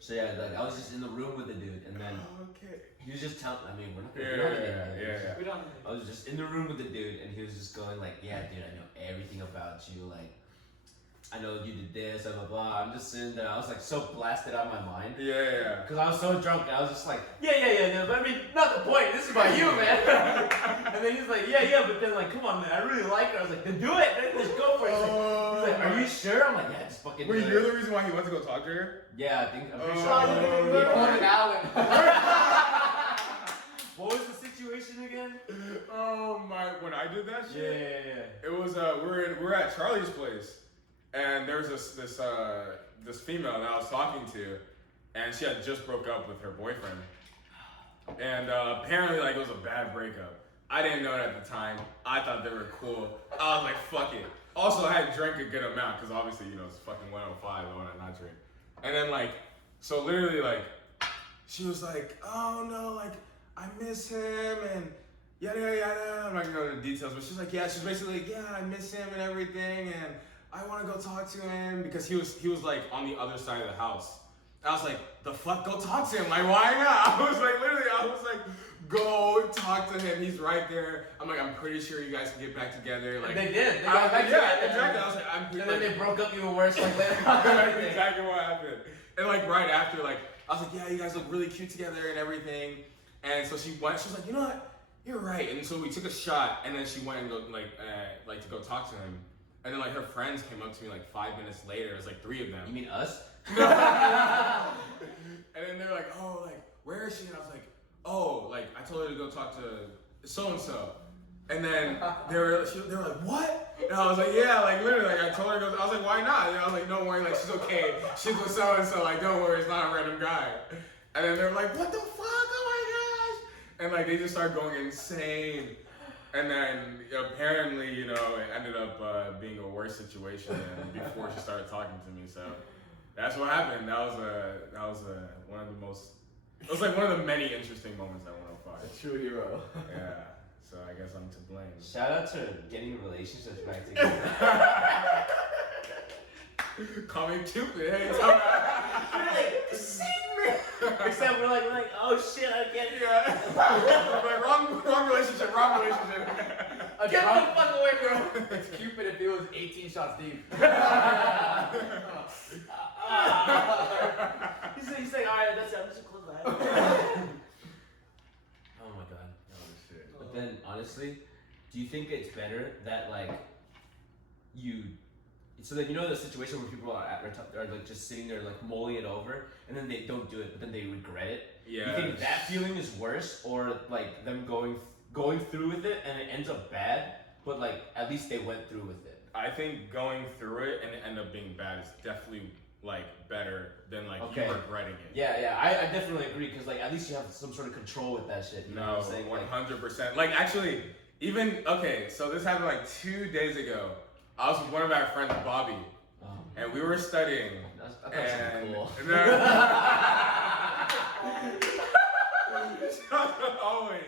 So yeah, like I was just in the room with the dude, and then he was just telling. I mean, we're not gonna. Yeah. We don't. I was just in the room with the dude, and he was just going like, "Yeah, dude, I know everything about you. Like, I know you did this, blah blah blah." I'm just sitting there. I was like so blasted out of my mind. Yeah. Because I was so drunk, and I was just like, yeah. But I mean, not the point. This is about you, man. And then he's like, yeah. But then like, come on, man. I really like her. I was like, then do it. Then just go for it. He's like, are you sure? I'm like, yeah, just fucking. Wait, do you're it. the reason why he went to go talk to her? Yeah, I think I'm pretty He sure. pulled an Allen. What was the situation again? Oh my! When I did that shit, Yeah. it was we're at Charlie's place, and there's this female that I was talking to, and she had just broke up with her boyfriend, and apparently like it was a bad breakup. I didn't know it at the time. I thought they were cool. I was like, fuck it. Also, I had drank a good amount because obviously it's fucking 105. I want to not drink. And then like, so literally like, she was like, oh no, like I miss him and yada yada yada. I'm not gonna go into the details, but she's like, yeah, she's basically like, yeah, I miss him and everything, and I want to go talk to him because he was like on the other side of the house. I was like, the fuck, go talk to him. Like, why not? I was like, go talk to him. He's right there. I'm like, I'm pretty sure you guys can get back together. Like, They did. They got back yeah, together. exactly. I was like, I'm pretty. And then they broke up even worse like later on. That's exactly what happened. And like right after, like I was like, yeah, you guys look really cute together and everything. And so she went. She was like, you know what? You're right. And so we took a shot, and then she went and go like to go talk to him. And then like her friends came up to me like 5 minutes later. It was like 3 of them. You mean us? And then they were like, oh, like where is she? And I was like, oh, like I told her to go talk to so and so. And then they were like, what? And I was like, yeah, like literally, like I told her to go. I was like, why not? And I was like, don't worry, like she's okay. She's with so and so. Like don't worry, it's not a random guy. And then they were like, what the fuck? Oh my gosh! And like they just started going insane. And then apparently, it ended up being a worse situation than before she started talking to me. So that's what happened. That was one of the most. It was like one of the many interesting moments at 105. A true hero. Yeah. So I guess I'm to blame. Shout out to getting relationships back together. Call me Cupid. Hey, Except we're like, oh shit, I get it. like, wrong relationship. Get the fuck away, bro. It's Cupid if it was 18 shots deep. He's like, all right, that's it. I'm just gonna close my eyes. Oh my god. shit. But then, honestly, do you think it's better that like so that the situation where people are like just sitting there like mulling it over, and then they don't do it, but then they regret it? Yeah. You think that feeling is worse, or like them going through with it and it ends up bad, but like at least they went through with it? I think going through it and it end up being bad is definitely like better than like Okay. you regretting it. Yeah, I definitely agree, because like at least you have some sort of control with that shit. You know No, what I'm saying? 100%. Like actually, so this happened like 2 days ago. I was with one of our friends, Bobby, and we were studying. I thought it was cool. Always.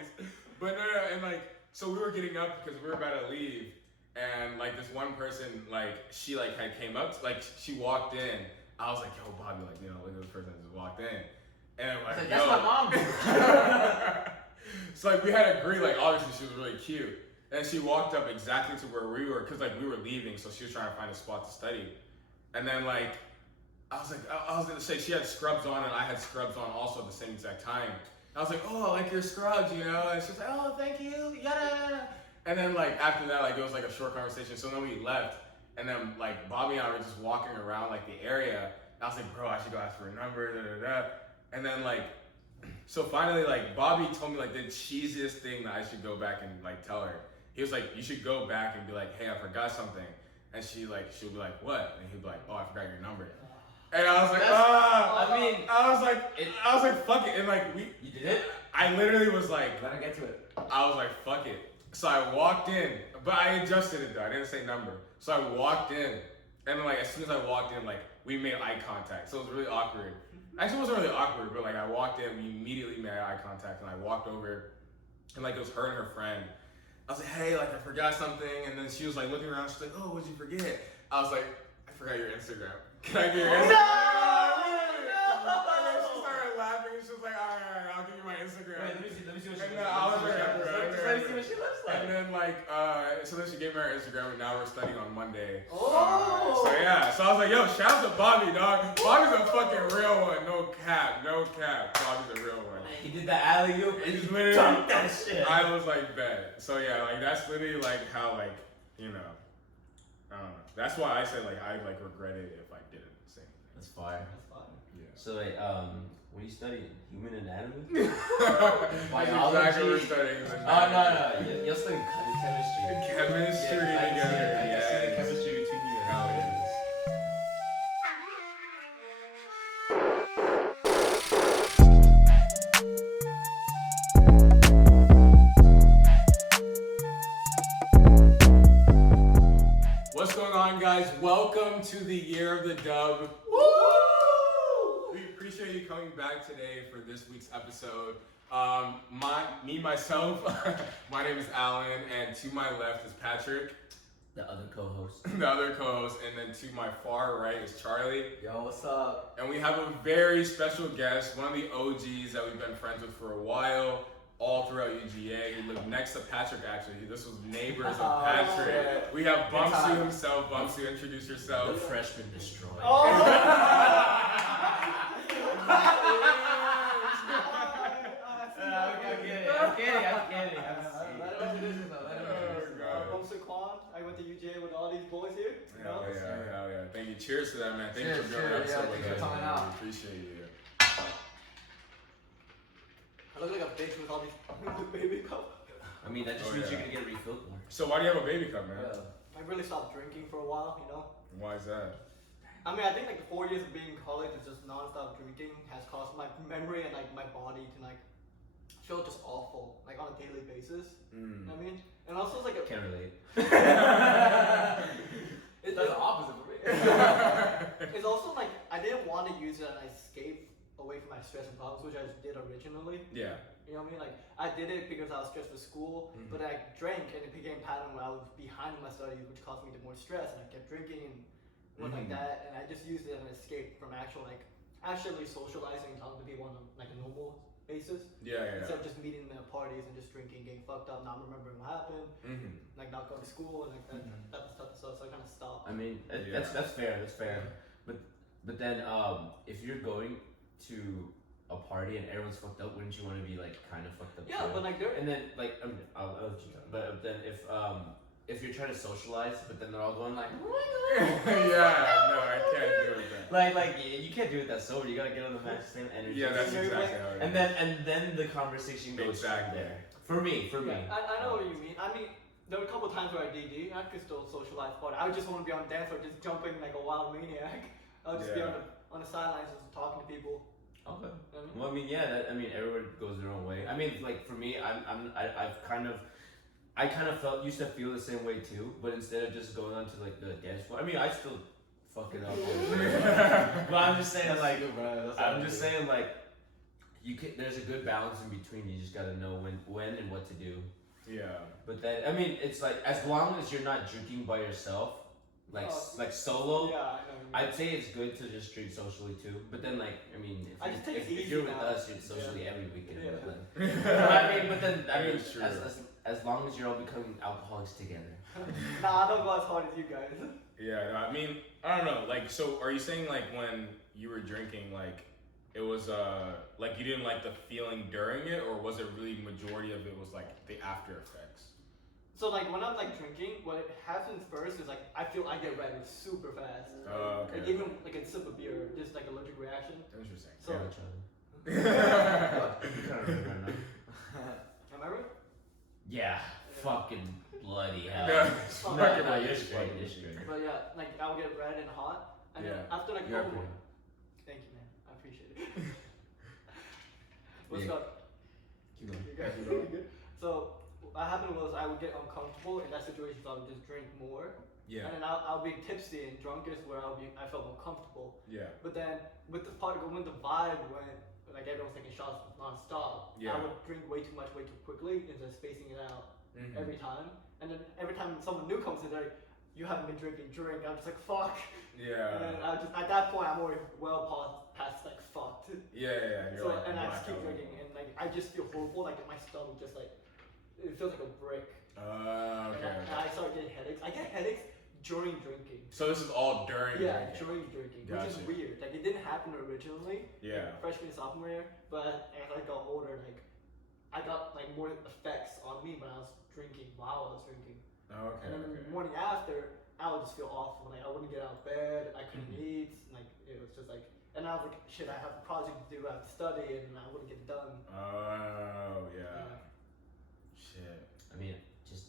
But no, and like, so we were getting up because we were about to leave, and like this one person, like she like had came up, like she walked in. I was like, yo, Bobby, like, look at this person that just walked in. And I'm like, That's my mom. So like we had to agree, like obviously she was really cute. And she walked up exactly to where we were, because like we were leaving, so she was trying to find a spot to study. And then like, I was gonna say she had scrubs on and I had scrubs on also at the same exact time. I was like, oh, I like your scrubs, And she's like, oh, thank you, yada. And then like after that, like it was like a short conversation. So then we left, and then like Bobby and I were just walking around like the area. And I was like, bro, I should go ask for a number, And then like, so finally like Bobby told me like the cheesiest thing that I should go back and like tell her. He was like, you should go back and be like, hey, I forgot something. And she'll be like, what? And he'll be like, oh, I forgot your number. And I was like, I was like, fuck it. And like You did it? I literally was like, Let him get to it. I was like, fuck it. So I walked in, but I adjusted it though. I didn't say number. So I walked in, and like as soon as I walked in, like we made eye contact. So it was really awkward. Actually, it wasn't really awkward, but like I walked in, we immediately made eye contact, and I walked over, and like it was her and her friend. I was like, hey, like I forgot something, and then she was like looking around. She's like, oh, what'd you forget? I was like, I forgot your Instagram. Can I get your Instagram? No! then so then she gave me her Instagram, and now we're studying on Monday. Oh! So yeah, so I was like, yo, shout out to Bobby, dog. Bobby's a fucking real one, no cap. Bobby's a real one. He did the alley oop and He's he literally- dunked that shit. I was like, bet. So yeah, like that's literally like how you know, I don't know. That's why I said I regret it if I didn't say anything. That's fire. That's fine. Yeah. So wait, what are you studying? Human anatomy? That's Biology? exactly what we're studying. Oh no, you're studying chemistry. Chemistry Yeah, I can see together. it. I can see the Yes. chemistry between you and how it is. What's going on, guys? Welcome to the Year of the Dub. Woo! We appreciate you coming back today for this week's episode. Myself, my name is Alan, and to my left is Patrick, The other co-host. the other co-host, and then to my far right is Charlie. Yo, what's up? And we have a very special guest, one of the OGs that we've been friends with for a while, all throughout UGA. He lived next to Patrick, actually. This was neighbors of Oh, Patrick. shit. We have Good Bumsy time. himself. Bumsy, introduce The yourself. freshman destroyed. I'm kidding. Let him introduce himself. I'm Saquon. I went to UGA with all these boys here. You know? Hell yeah. Thank you. Cheers to that, man. Thank you Cheers, for doing cheers. that Yeah, episode thanks with for us, coming man. out. We appreciate you. I look like a bitch with all these baby cups. I mean, that just Oh, means yeah. you're gonna get refilled more. So why do you have a baby cup, man? I really stopped drinking for a while, you know? Why is that? I mean, I think like 4 years of being in college and just non-stop drinking has caused my memory and like my body to like feel just awful, like on a daily basis. You know what I mean? And also it's like a, Can't relate. it's That's the opposite for me. It's also like I didn't want to use it as an escape away from my stress and problems, which I did originally. Yeah. You know what I mean? Like I did it because I was stressed with school, but I drank and it became a pattern where I was behind in my studies, which caused me to more stress, and I kept drinking and went like that, and I just used it as an escape from actually socializing and talking to people on like a normal basis. Yeah. Instead of just meeting at parties and just drinking, getting fucked up, not remembering what happened, like not going to school and like that type of stuff. So I kind of stopped. I mean, Yeah. that's fair. That's fair. But then, if you're going to a party and everyone's fucked up, wouldn't you want to be like kind of fucked up? Yeah, too? but like there. And then like I'll let you talk. But then if you're trying to socialize, but then they're all going like, Yeah. No, I can't do it. Then. like you can't do it that sober. You gotta get on the match same energy. Yeah, that's exactly how it is. and then the conversation goes from Exactly. there. For me. Yeah, I know what you mean. I mean, there were a couple of times where I DD. I could still socialize, but I would just want to be on dance floor, just jumping like a wild maniac. I would just be on the sidelines, just talking to people. Okay. You know what I mean? Well, I mean, yeah. Everyone goes their own way. I mean, like for me, I've kind of used to feel the same way too. But instead of just going on to like the dance floor, I mean, I still fuck it up. But I'm just saying, like, you can. There's a good balance in between. You just gotta know when and what to do. Yeah. But then, I mean, it's like as long as you're not drinking by yourself, like solo. Yeah, I know. what you mean. I'd say it's good to just drink socially too, but then like I mean, I just take it if easy you're with now. us, you're socially every weekend. Yeah. But then I mean, It's true. as long as you're all becoming alcoholics together. Nah, I don't go as hard as you guys. Yeah. No, I mean, I don't know. Like, so are you saying like when you were drinking, like it was like you didn't like the feeling during it, or was it really majority of it was like the after effects? So like when I'm like drinking, what happens first is like I feel I get red super fast. Okay. Like even like a sip of beer, just like allergic reaction. Interesting. So You kind of remember now. am I right? Yeah, fucking bloody hell. Yeah. Oh, No, Fucking no, bloody you're hell. straight, you're straight. But yeah, like I would get red and hot, and then Yeah. after like You're couple. pretty. Thank you, man. I appreciate it. What's Yeah. up? Keep going. You guys really good? So what happened was I would get uncomfortable in that situation, so I would just drink more, Yeah. and then I'll be tipsy and drunkest where I felt more comfortable. Yeah. But then with the part when the vibe went, like everyone's taking shots non-stop, Yeah. I would drink way too much, way too quickly, instead of spacing it out Mhm. every time. And then every time someone new comes in, they're like, you haven't been drinking, drink. I'm just like, fuck. And Yeah. then at that point, I'm already well past like fucked. Yeah. You're So like and I just keep blackout. drinking, and like I just feel horrible, like my stomach just like it feels like a brick. Okay. And I started getting headaches. I get headaches during drinking. So this is all during Yeah, drinking. during drinking, which Gotcha. is weird. Like it didn't happen originally. Yeah. Freshman and sophomore year, but as I got older, like I got like more effects on me when I was drinking while I was drinking. Okay. And then Okay. the morning after, I would just feel awful. Like I wouldn't get out of bed. I couldn't eat. Like it was just like, and I was like, shit. I have a project to do. I have to study, and I wouldn't get it done. Oh yeah. Shit. I mean, just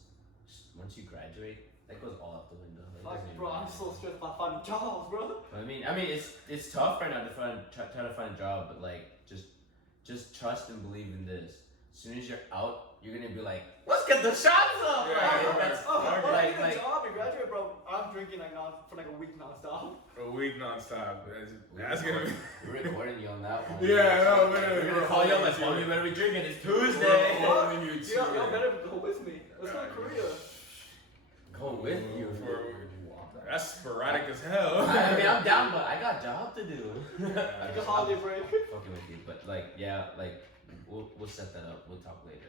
once you graduate, that goes all out the window. Like, it Fuck, doesn't bro, even I'm matter. so stressed about finding jobs, bro. I mean, it's tough right now to try to find a job, but like just trust and believe in this. As soon as you're out, you're gonna be like, let's get the shots up. Yeah, right? yeah, That's, Oh, Okay. when I like, get a like, job and graduate, bro, I'm drinking like for like a week nonstop. A week nonstop. That's gonna be. we're recording you on that one. Yeah, no, literally. We're gonna call you up like, well, you better be drinking. It's Tuesday. We're holding you to Y'all it. better go with me. Let's go to Korea. Go with you. That's sporadic as hell. I mean, I'm down, but I got job to do. Take a holiday break. Fucking with you, but like, yeah, like we'll set that up. We'll talk later.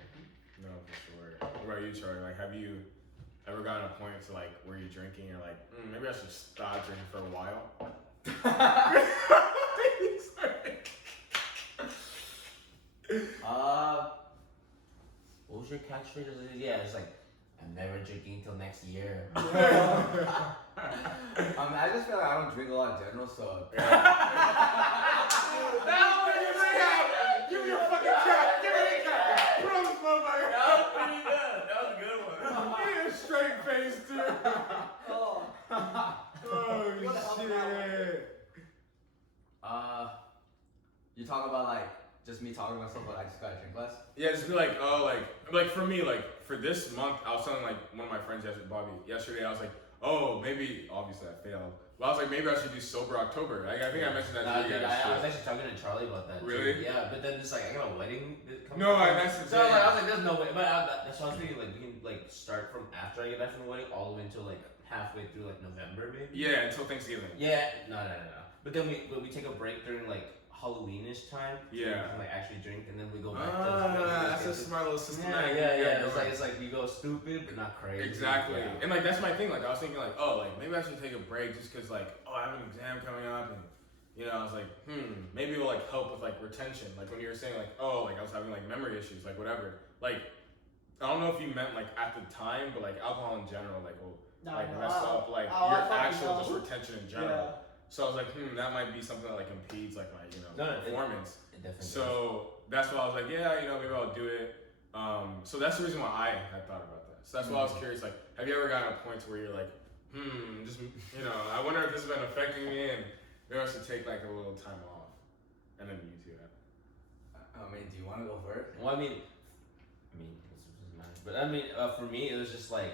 No, for sure. What about you, Charlie? Like, have you ever gotten a point to like where you're drinking? You're like, maybe I should stop drinking for a while. What was your catchphrase? Yeah, it's like, I'm never drinking till next year. I just feel like I don't drink a lot in general, so. Give me your fucking cap! Give me the cap! Put on this motherfucker! That was pretty good. That was a good one. Give me a straight face, too. Oh, Oh, What the hell is that shit. You talk about like just me talking to myself, but I just gotta drink less. Yeah, just be like, oh, like for me, like for this month, I was telling like one of my friends yesterday, Bobby, yesterday, I was like, oh, maybe, obviously I failed, but I was like, maybe I should do sober October. Like, I think I mentioned that Nah, to you dude, guys. I was actually talking to Charlie about that. too. Really? Yeah, but then it's like I got a wedding. No, that's the So I was thing. like, there's no way. But that's why I was thinking like we can like start from after I get back from the wedding all the way until like halfway through like November maybe. Yeah, until Thanksgiving. Yeah. No. But then we take a break during like Halloweenish time. So Yeah. we can like actually drink and then we go back That's a to smart little system. yeah. It's like you go stupid but not crazy. Exactly. Yeah. And like that's my thing. Like I was thinking like, oh, like maybe I should take a break just cause like, oh, I have an exam coming up and you know, I was like, maybe it will like help with like retention. Like when you were saying like, oh, like I was having like memory issues, like whatever. Like I don't know if you meant like at the time, but like alcohol in general, like will no, like no, mess up like I your fucking actual know. just retention in general. Yeah. So I was like, that might be something that like impedes like my, No, it- performance. It definitely So that's why I was like, yeah, maybe I'll do it. So that's the reason why I had thought about that. So that's why I was curious, like, have you ever gotten a point where you're like, just, I wonder if this has been affecting me and maybe I should take like a little time off. And then you two have. I mean, do you want to go first? Well, I mean, this doesn't matter. But I mean, for me, it was just like,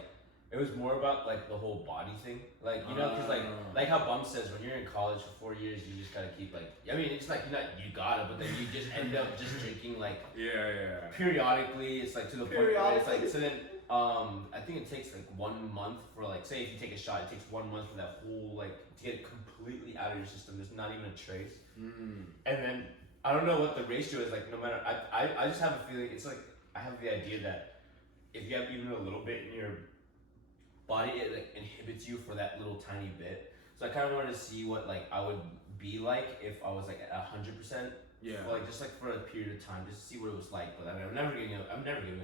it was more about like the whole body thing, like because like how Bum says, when you're in college for 4 years, you just gotta keep like, I mean, it's like you gotta, but then you just end up just drinking like Yeah. periodically. It's like to the point where it's like so then I think it takes like 1 month for like, say if you take a shot, it takes 1 month for that whole like to get it completely out of your system. There's not even a trace. And then I don't know what the ratio is like. No matter, I just have a feeling it's like I have the idea that if you have even a little bit in your body, it like inhibits you for that little tiny bit. So I kind of wanted to see what like I would be like if I was like at 100%. Yeah. Like just like for a period of time, just to see what it was like. But I mean, I'm never giving up drinking.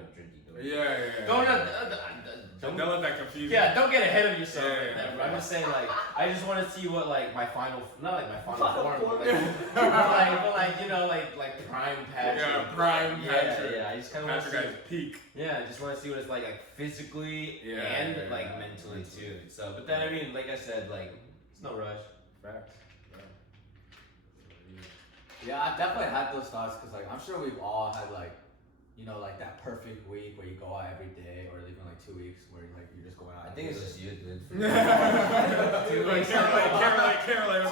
Yeah. Don't let that confuse you. yeah, don't get ahead of yourself. Yeah. I'm just saying, like, I just want to see what, like, my final, not like my final form, but form. like, like prime Patrick. Yeah, prime Patrick. Yeah, I just kind of want to Patrick see. guy's peak. Yeah, I just want to see what it's like physically and like mentally too. So, but then I mean, like I said, like, it's no rush. Facts. Yeah, I definitely had those thoughts because like I'm sure we've all had like, like that perfect week where you go out every day, or even like 2 weeks where like you're just going out. I think it's just you, dude. Caroline.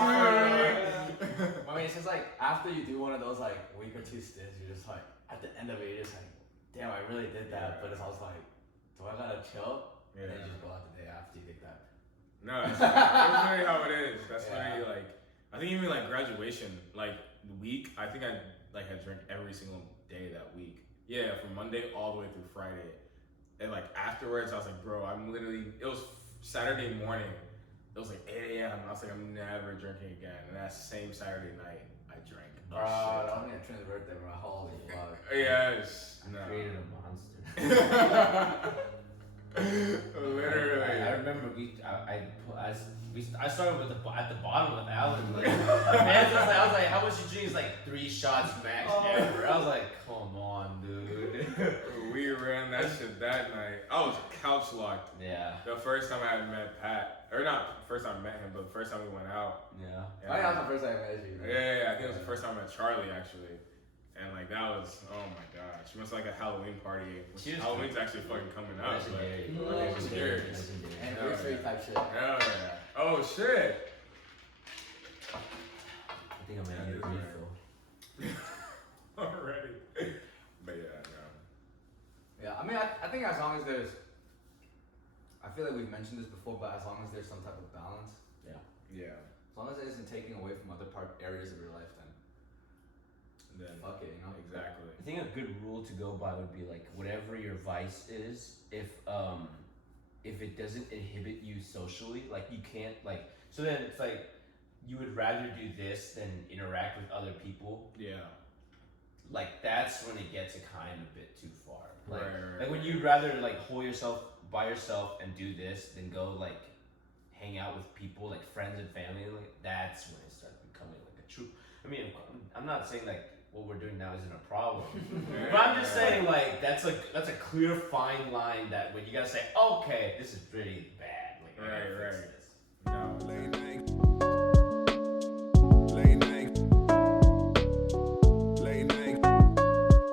I mean, it's just like after you do one of those like week or two stints, you're just like at the end of it, you're just like, damn, I really did that. But it's also like, do I gotta chill? And then you just go out the day after you think that. No, that's literally how it is. That's Yeah. literally like, I think even like graduation, like the week, I think I drank every single day that week. Yeah, from Monday all the way through Friday. And like afterwards, I was like, bro, I'm literally. It was Saturday morning. It was like 8 a.m. I was like, I'm never drinking again. And that same Saturday night, I drank. Bro, don't get Trent's birthday, bro. Holy fuck. Yes. I No. created a monster. Literally. I remember I started with at the bottom with Alan. Like, man, I was like, how much you drink? He's like 3 shots max ever. I was like, come on, dude. We ran that shit that night. I was couch locked. Yeah. The first time I had met Pat, or not first time I met him, but the first time we went out. Yeah. I think that was the first time I met you. Yeah, I think it was the first time I met Charlie actually. And like that was, oh my god, she went to like a Halloween party. Halloween's actually fucking coming up. Legendary. Legendary. Anniversary type shit. Hell yeah. Oh shit. I think I'm gonna need a refill. Already. But yeah, no. Yeah, I mean, I think as long as there's, I feel like we've mentioned this before, but as long as there's some type of balance, Yeah. as long as it isn't taking away from other areas of your life, then fuck it, you know? Exactly. I think a good rule to go by would be like whatever your vice is, if it doesn't inhibit you socially, like you can't like, so then it's like you would rather do this than interact with other people. Yeah. Like that's when it gets a kind of bit too far. Like, Right. like when you'd rather like hold yourself by yourself and do this than go like hang out with people like friends and family. Like that's when it starts becoming like a true. I mean, I'm not saying like what we're doing now isn't a problem, but I'm just saying like that's a clear fine line that when you gotta say okay, this is really bad. Like, I gotta fix this. No. Late night. Late night. Late night.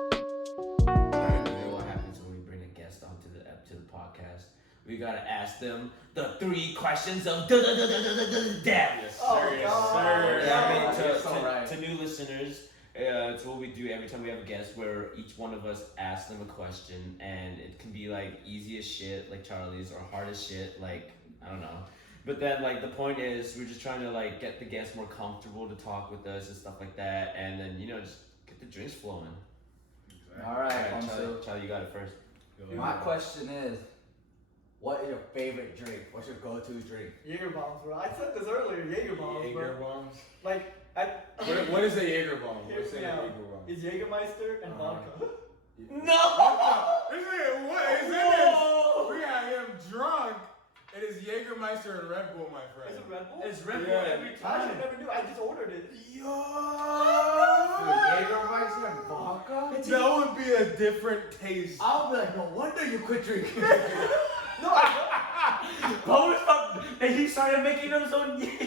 You know what happens when we bring a guest onto to the podcast? We gotta ask them the 3 questions of death. Yes, Oh, sir. Yes, God. sir. Yeah, I mean, you're so right. to new listeners, it's what we do every time we have a guest, where each one of us asks them a question, and it can be like easy as shit, like Charlie's, or hard as shit, like I don't know. But then, like the point is, we're just trying to like get the guests more comfortable to talk with us and stuff like that, and then just get the drinks flowing. Exactly. Alright, Charlie, you got it first. my question is, what is your favorite drink? What's your go-to drink? Jaeger bombs, bro. I said this earlier. Jaeger bombs, Jaeger bro. bombs. Like, What is a Jaeger bomb? Hear What's a me Jaeger out. bomb? It's Jägermeister and vodka. No! This nigga, what is this? We got him drunk. It is Jägermeister and Red Bull, my friend. Is it Red Bull? It's Red Bull Yeah. every I time. actually never knew. I just ordered it. Jägermeister and vodka? That would be a different taste. I'll be like, no wonder you quit drinking. No, Bones up, and he started making his own Jaeger.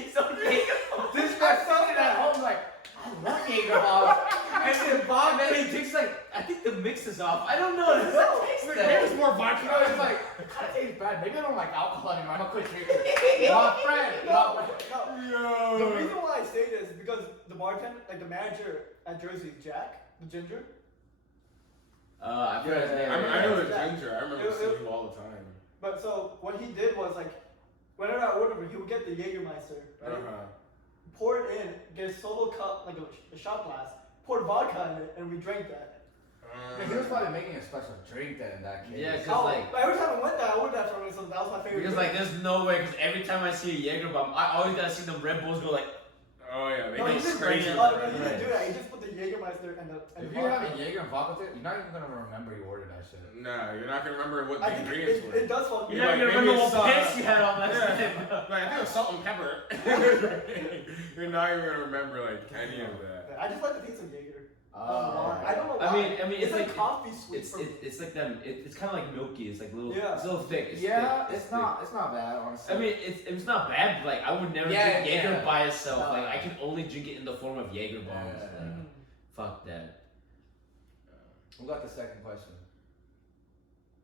This guy sitting at home like, I love Jaeger bombs. And then Bob, man, he drinks like, I think the mix is off. I don't know. Does that taste Maybe that? it's more You know, vodka. it's like, it kind of tastes bad. Maybe I don't like alcohol anymore. I'm gonna quit drinking. My friend. no. Yo. The reason why I say this is because the bartender, like the manager at Jersey, Jack, the ginger. I forgot his name. I know the Yeah. ginger. I remember It- seeing him all the time. But so what he did was like, whenever I ordered, he would get the Jägermeister, right? Pour it in, get a solo cup, like a shot glass, poured vodka in it, and we drank that. Yeah, he was probably making a special drink then in that case. Yeah, 'cause Oh, like, but every time I went there, I ordered that from him, so that was my favorite. because like, there's no way. Because every time I see a Jaeger bomb, I always gotta see them Red Bulls go like. Oh yeah, they no, go he didn't, crazy. he didn't do that. He just put the Jägermeister and the If vodka. you have a Jaeger and vodka, you're not even gonna remember you ordered that shit. Nah, you're not gonna remember what I the think ingredients were. it does fuck me You're not up. gonna maybe remember it's, what piss you had on last Yeah. night. Like, I think it was salt and pepper. You're not even gonna remember like any of that. I just like the taste of Jaeger. I don't know why. I mean, it's like like coffee sweet. It's for me. it's like them. It's kind of like milky. It's like little. Yeah. It's a little thick. It's Yeah, thick. it's not bad, honestly. I mean, it's not bad. But like, I would never Yeah, drink Jaeger yeah. by itself. No. Like, I can only drink it in the form of Jaeger bombs. Yeah. Like, fuck that. Who got the second question?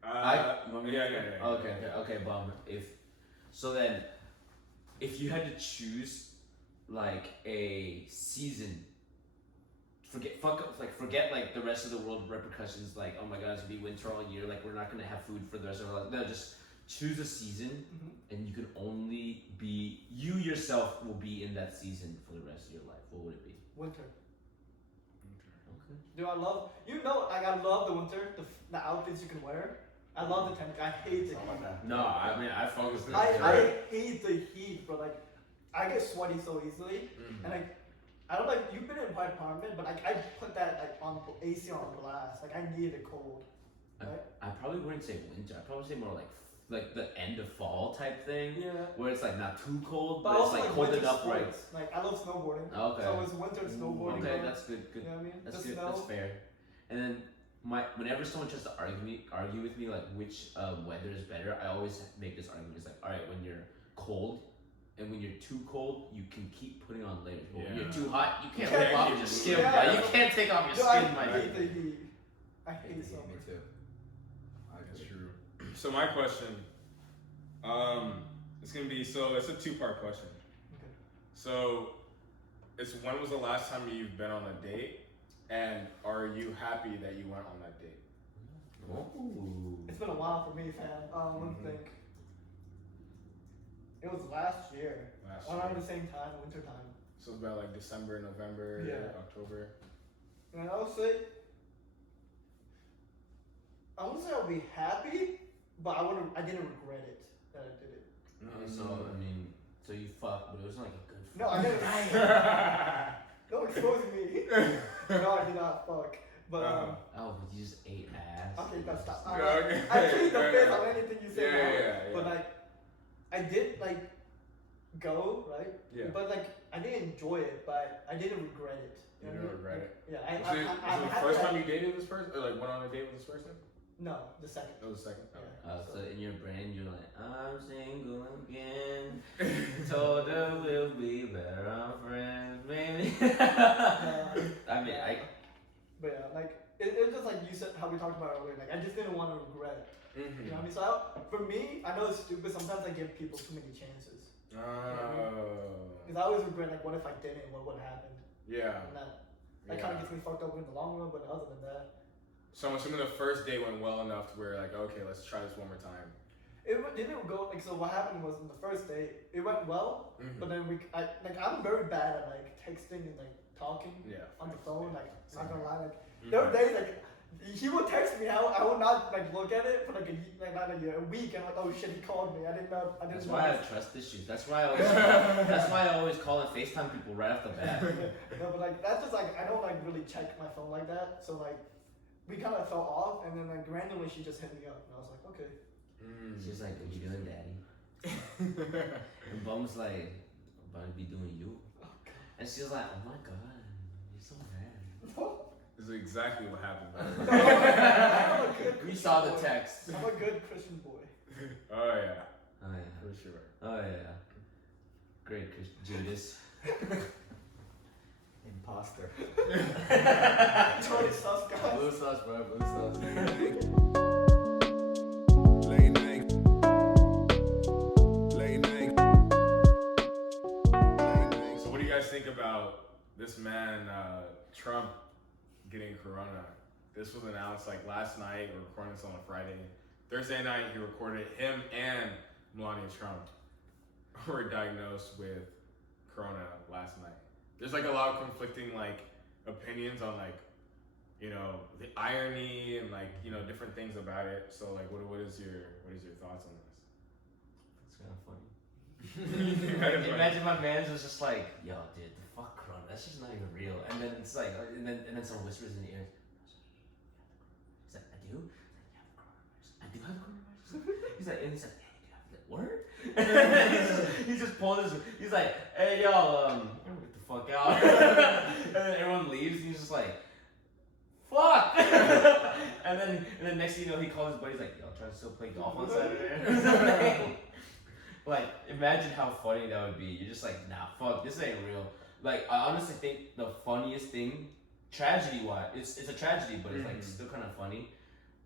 You want me to- Yeah. Okay, Bomb. If you had to choose, like a season, forget like the rest of the world repercussions. Like, oh my God, it's gonna be winter all year. Like, we're not gonna have food for the rest of our life. No, just choose a season, and you can only be you yourself will be in that season for the rest of your life. What would it be? Winter. Okay. Dude, I love, like I love the winter, the outfits you can wear. I love the temperature. I hate the Something like heat. that. No, I mean I focus. I hate the heat, but like I get sweaty so easily, Mhm. and like I don't like you've been in my apartment, but like I put that like on AC on blast. Like I need it cold. Right? I probably wouldn't say winter. I'd probably say more like the end of fall type thing, Yeah. where it's like not too cold, But but it's also like like cold winter enough, right? sports. Like I love snowboarding. Okay. So it's winter snowboarding. Okay, going, that's good. Good. You know what I mean? That's the good. snow. That's fair. And then whenever someone tries to argue with me like which weather is better, I always make this argument. It's like, all right, when you're cold and when you're too cold, you can keep putting on layers. But when you're Yeah. too hot, you can't Yeah. rip off your skin. Yeah. Bro. You can't take off your Dude, skin, I my hate dude. the heat. I hate summer. Me too. That's true. So my question, it's gonna be it's a two-part question. Okay. So, it's when was the last time you've been on a date, and are you happy that you went on that date? Ooh. It's been a while for me, fam. Let me Mhm. think. It was last year. Last Around year. the same time, winter time. So it's about like December, November, Yeah. October. And I would say I'll be happy, but I didn't regret it that I did it. So I mean, so you fucked, but it wasn't like a good. No, I didn't. Don't expose me. No, I did not fuck. But Oh, but you just ate ass. okay, that's stop. Okay. I plead the fifth on anything you say now. Yeah. But like, I did like go right. Yeah. But like, I didn't enjoy it, but I didn't regret it. You know didn't what I mean? regret it? Yeah, Was it the happy first that- time you dated this person, or like went on a date with this person? No, the second. That was the second. Yeah. So in your brain, you're like, I'm single again. Told her we'll be better off friends, maybe. I mean, But yeah, like it was just like you said, how we talked about earlier. Like I just didn't want to regret it. Mm-hmm. You know what I mean? So for me, I know it's stupid. Sometimes I give people too many chances. Oh. Because I always regret like, what if I didn't? What would have happened? Yeah. And that kind of gets me fucked up in the long run. But other than that, So I'm assuming the first date went well enough to where like, okay, let's try this one more time. it didn't go like. So what happened was in the first date, it went well. Mm-hmm. But then I'm very bad at like texting and like talking Yeah. on the phone. Like not gonna lie, like Mhm. there were days like. He would text me. I would not like look at it for like not a year, a week, and like, oh shit, he called me. I didn't know. that's know. why I have trust issues. That's why I always call and FaceTime people right off the bat. No, but like that's just like I don't like really check my phone like that. So like we kind of fell off, and then like randomly she just hit me up, and I was like, okay. She's like, what you doing, daddy? And Bum's like, I'm about to be doing you. And she's like, oh my god, you're so bad. This is exactly what happened. No, I'm a good We Christian saw the boy. text. I'm a good Christian boy. Oh yeah, Oh yeah. for sure. Oh yeah. Great, Chris Judas. Imposter. Totally sus guys. Blue sauce, bro. Blue sauce. Late night. Late night. Late night. So what do you guys think about this man, Trump, getting corona? This was announced like last night. We're recording this on a Friday. Thursday night, he recorded him and Melania Trump were diagnosed with corona last night. There's like a lot of conflicting like opinions on like, you know, the irony and like, you know, different things about it. So like, what is your thoughts on this? It's kind of funny. Imagine my man's was just like, yo, dude, the fuck corona, that's just not even real. And then it's like, and then someone whispers in the ear. He's like, I do? I do have coronavirus. He's like, and he's like, yeah, you do have it. Word? And then he just pulled his. He's like, hey, yo, get the fuck out. And then everyone leaves. And he's just like, fuck. and then next thing you know, he calls his buddy. He's like, yo, trying to still play golf on Saturday. Like, imagine how funny that would be. You're just like, nah, fuck, this ain't real. Like, I honestly think the funniest thing, tragedy-wise, it's a tragedy, but it's like still kind of funny.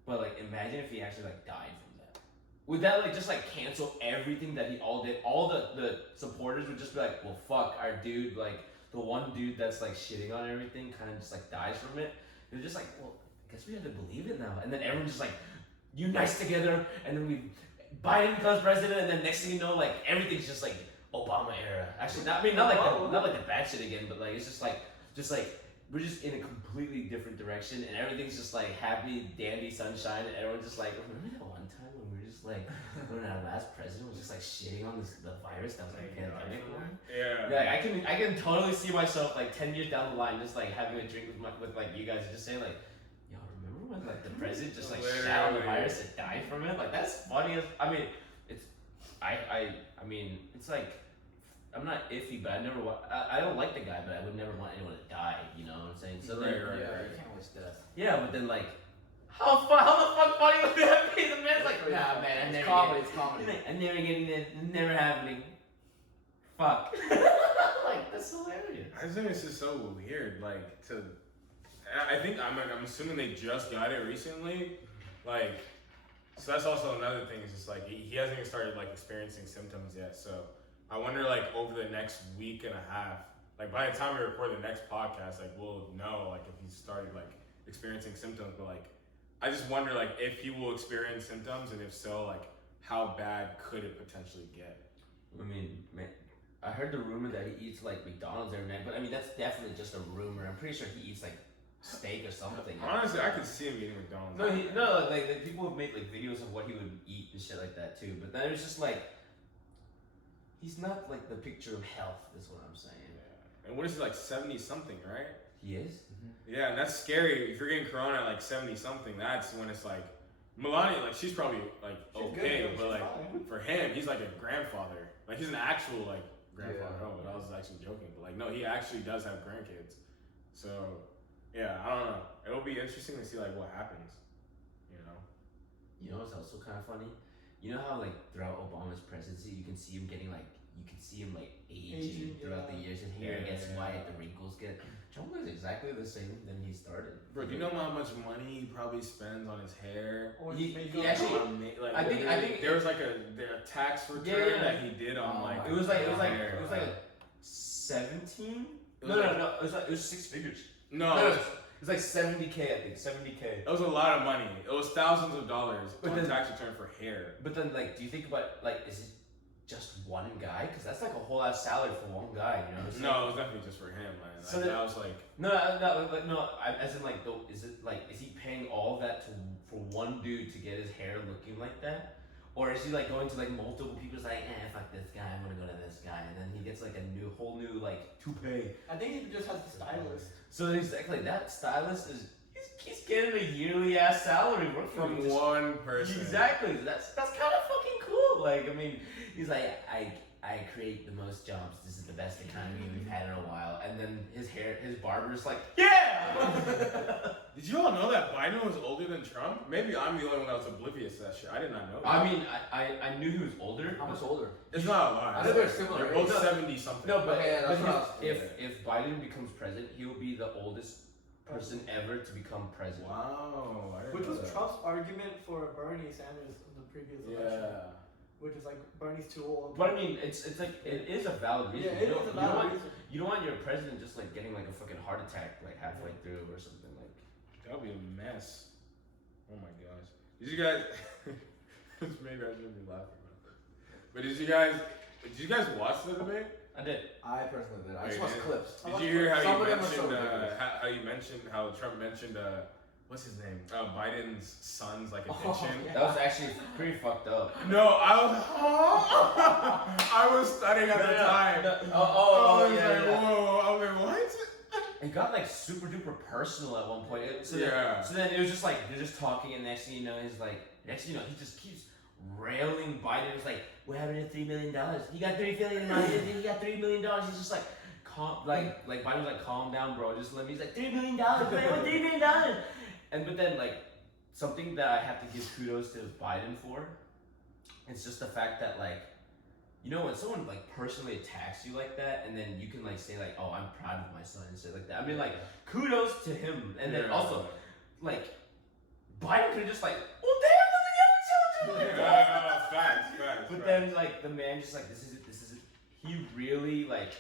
But like, imagine if he actually like died from that. Would that like just like cancel everything that he all did? All the supporters would just be like, well, fuck, our dude, like the one dude that's like shitting on everything, kind of just like dies from it. They're just like, well, I guess we have to believe it now. And then everyone just like unites together, and then Biden becomes president, and then next thing you know, like everything's just like Obama era. Actually, not like the bad shit again, but like it's just like we're just in a completely different direction, and everything's just like happy, dandy, sunshine, and everyone's just like, remember that one time when we were just like when our last president was just like shitting on the virus that was like pandemic one? Yeah. Yeah, I can totally see myself like 10 years down the line just like having a drink with like you guys and just saying like, yo, remember when like the president just like shat on the virus and died from it? Like that's funny as I mean, it's I mean it's like I'm not iffy, but I don't like the guy, but I would never want anyone to die. You know what I'm saying? So then, You can't wish death. yeah, but then like, how the fuck funny would that be? The man's like, nah, man, It's comedy. It's comedy. I'm never getting it. Never happening. Fuck. Like that's hilarious. I just think it's just so weird. Like to, I think I'm assuming they just got it recently. Like, so that's also another thing. Is just like he hasn't even started like experiencing symptoms yet. So I wonder like over the next week and a half, like by the time we record the next podcast, like we'll know like if he's started like experiencing symptoms. But like I just wonder like if he will experience symptoms, and if so, like how bad could it potentially get? I mean, man, I heard the rumor that he eats like McDonald's every night, but I mean that's definitely just a rumor. I'm pretty sure he eats like steak or something. Honestly, I could see him eating McDonald's. No, like people have made like videos of what he would eat and shit like that too. But then it was just like, he's not like the picture of health, is what I'm saying. Yeah. And what is he, like 70 something, right? He is. Yeah, and that's scary. If you're getting corona at like 70 something, that's when it's like Melania, like she's probably like She's okay, good, but she's like fine. for him, he's like a grandfather. Like he's an actual like grandfather. Yeah. Oh, but I was actually joking. But like no, he actually does have grandkids. So yeah, I don't know. It'll be interesting to see like what happens. You know. You know what's also kind of funny? You know how like throughout Obama's presidency, you can see him getting like aging Aging, throughout yeah. the years. His hair Yeah. gets white, the wrinkles get. Trump looks exactly the same than he started. Bro, do you know how much money he probably spends on his hair? Or He makeup. actually- Like, I think there was like a tax return Yeah. that he did on like It was like hair. 17. It No, was no, no. It was 6 figures. No, No, it it was like 70K, I think. 70K. was a lot of money. It was thousands of dollars But on then- tax return for hair. But then, like, do you think about like, is it just one guy? Because that's like a whole ass salary for one guy. You know what I'm saying? No, it was definitely just for him, man. So Like, then- I was like, As in like, is he paying all of that for one dude to get his hair looking like that, or is he like going to like multiple people? It's like, fuck this guy, I'm gonna go to this guy, and then he gets like a whole new like toupee. I think he just has the stylist. So exactly, that stylist is he's getting a yearly ass salary from just- one person. Exactly. That's kind of fucking cool. Like, I mean, he's like, I create the most jobs. This is the best economy we've had in a while. And then his barber's like, yeah. Did you all know that Biden was older than Trump? Maybe I'm the only one that was oblivious to that shit. I did not know that. I mean, I knew he was older. How much older? It's not a lot. I know they're similar They're both age. 70 something. No, but, Okay, that's but what I was- if Biden becomes president, he will be the oldest person ever to become president. Wow. I didn't Which know was that. Trump's argument for Bernie Sanders in the previous election. Yeah. Which is like Bernie's too old. But I mean, it's like it is a valid reason. yeah, it you is don't, a you don't valid want reason. you don't want your president just like getting like a fucking heart attack like halfway through or something like. That would be a mess. Oh my gosh. Did you guys maybe I shouldn't be laughing about this. But did you guys watch the debate? I did. I personally did. I just Wait, watched did- clips. Did you hear Some how of you them are so mentioned ridiculous. how Trump mentioned what's his name? Biden's son's like Oh, addiction. yeah. That was actually pretty fucked up. No, I was studying at the time. I was like, whoa, I was like, what? It got like super duper personal at one point. So Yeah. Then, so then it was just like they're just talking, and next thing you know, he just keeps railing Biden. It's like, what happened to $3 million? He got $3 million. He got $3 million. He's just like, calm, like Biden's like, calm down, bro. Just let me. He's like, $3 million, man. What $3 million? And but then like something that I have to give kudos to Biden for, it's just the fact that like, you know, when someone like personally attacks you like that, and then you can like say like, oh, I'm proud of my son and shit like that. I mean, like, kudos to him. And then Yeah. also, like, Biden could just like, well, damn, look at the other children. Facts. But then like the man just like, this is it. He really like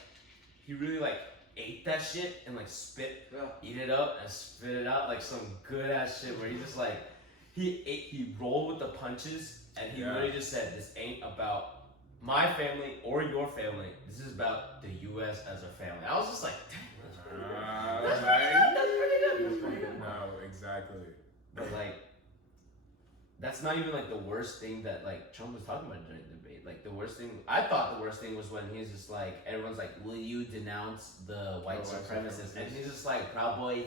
ate that shit and like eat it up and spit it out like some good ass shit where he just like, he rolled with the punches and he Yeah. literally just said, this ain't about my family or your family. This is about the U.S. as a family. I was just like, damn, that's pretty good. No, exactly. But like, that's not even like the worst thing that like Trump was talking about during the debate. Like the worst thing, I thought the worst thing was when he's just like, everyone's like, will you denounce the white supremacists? And he's just like, Proud Boys,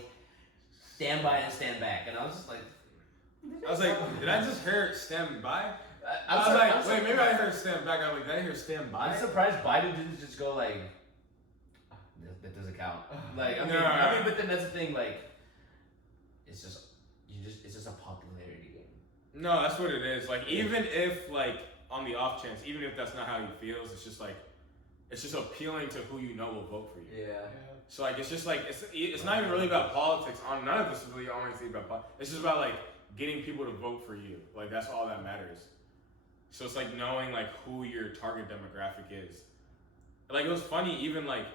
stand by and stand back. And I was just like, did I just hear stand by? Maybe I heard stand back. I was like, did I hear stand by? I'm surprised Biden didn't just go like, that doesn't count. Like, I mean, but then that's the thing, like, it's just a popularity game. No, that's what it is. Like, even if, like, on the off chance, even if that's not how he feels, it's just like, it's just appealing to who you know will vote for you. Yeah. So, like, it's just like, it's not even really about politics. None of this is really honestly about politics. It's just about, like, getting people to vote for you. Like, that's all that matters. So it's like knowing, like, who your target demographic is. Like, it was funny, even, like,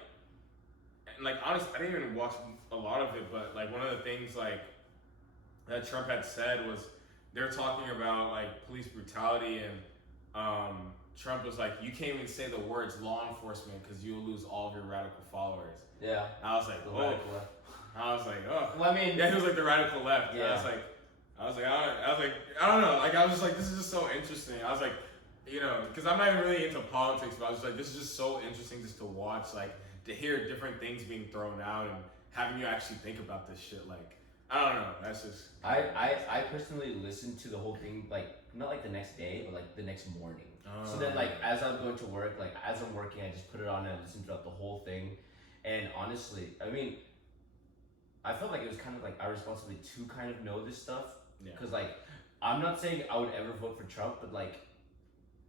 honestly, I didn't even watch a lot of it, but, like, one of the things, like, that Trump had said was, they're talking about, like, police brutality, and Trump was like, you can't even say the words law enforcement because you'll lose all of your radical followers. Yeah. I was like, oh. I was like, oh. Well, I mean, yeah, he was like the radical left. Yeah. I was like, I don't know. Like, I was just like, this is just so interesting. I was like, you know, because I'm not even really into politics, but I was just like, this is just so interesting just to watch, like, to hear different things being thrown out and having you actually think about this shit. Like, I don't know. That's just. I personally listened to the whole thing, like, not like the next day, but like the next morning. So then, like, as I'm going to work, like, as I'm working, I just put it on and listen throughout the whole thing. And honestly, I mean, I felt like it was kind of like our responsibility to kind of know this stuff. Yeah. Because, like, I'm not saying I would ever vote for Trump, but, like,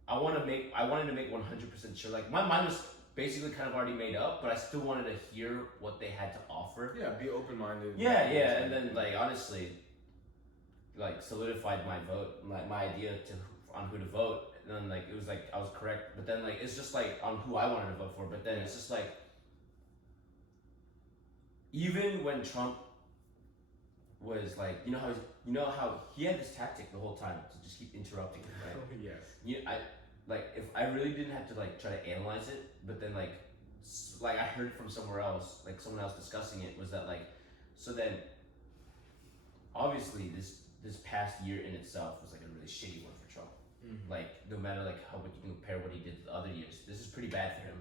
I wanted to make 100% sure. Like, my mind was basically kind of already made up, but I still wanted to hear what they had to offer. Yeah, be open-minded. Yeah, and then, like, honestly, like, solidified my vote, my idea on who to vote. And then, like, it was like I was correct, but then, like, it's just like on who I wanted to vote for. But then it's just like, even when Trump was like, you know how he had this tactic the whole time to just keep interrupting him, right? Yes. If I really didn't have to like try to analyze it, but then like I heard from somewhere else, like someone else discussing it, was that like, so then obviously this past year in itself was like a really shitty one for Trump. Mm-hmm. Like, no matter like how you can compare what he did to the other years, this is pretty bad for him.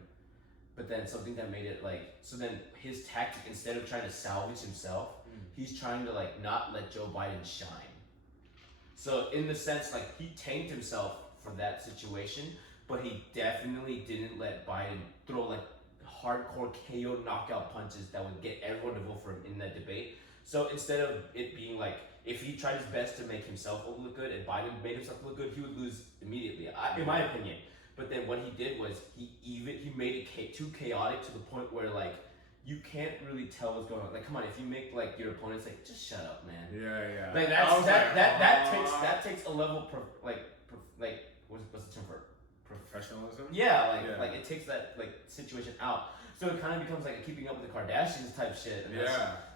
But then something that made it like, so then his tactic, instead of trying to salvage himself, he's trying to like not let Joe Biden shine. So in the sense, like, he tanked himself for that situation, but he definitely didn't let Biden throw like hardcore KO knockout punches that would get everyone to vote for him in that debate. So instead of it being like, if he tried his best to make himself look good and Biden made himself look good, he would lose immediately, in my opinion. But then what he did was he made it too chaotic to the point where like you can't really tell what's going on. Like, come on, if you make like your opponents like, just shut up, man. Yeah. Like that takes a level what's the term for professionalism? Yeah, like it takes that like situation out. So it kind of becomes like a Keeping Up with the Kardashians type shit. And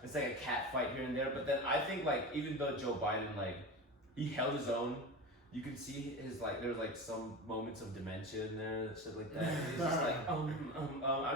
it's like a cat fight here and there. But then I think like even though Joe Biden like he held his own, you can see his like there's like some moments of dementia in there, shit like that. And he's just like I was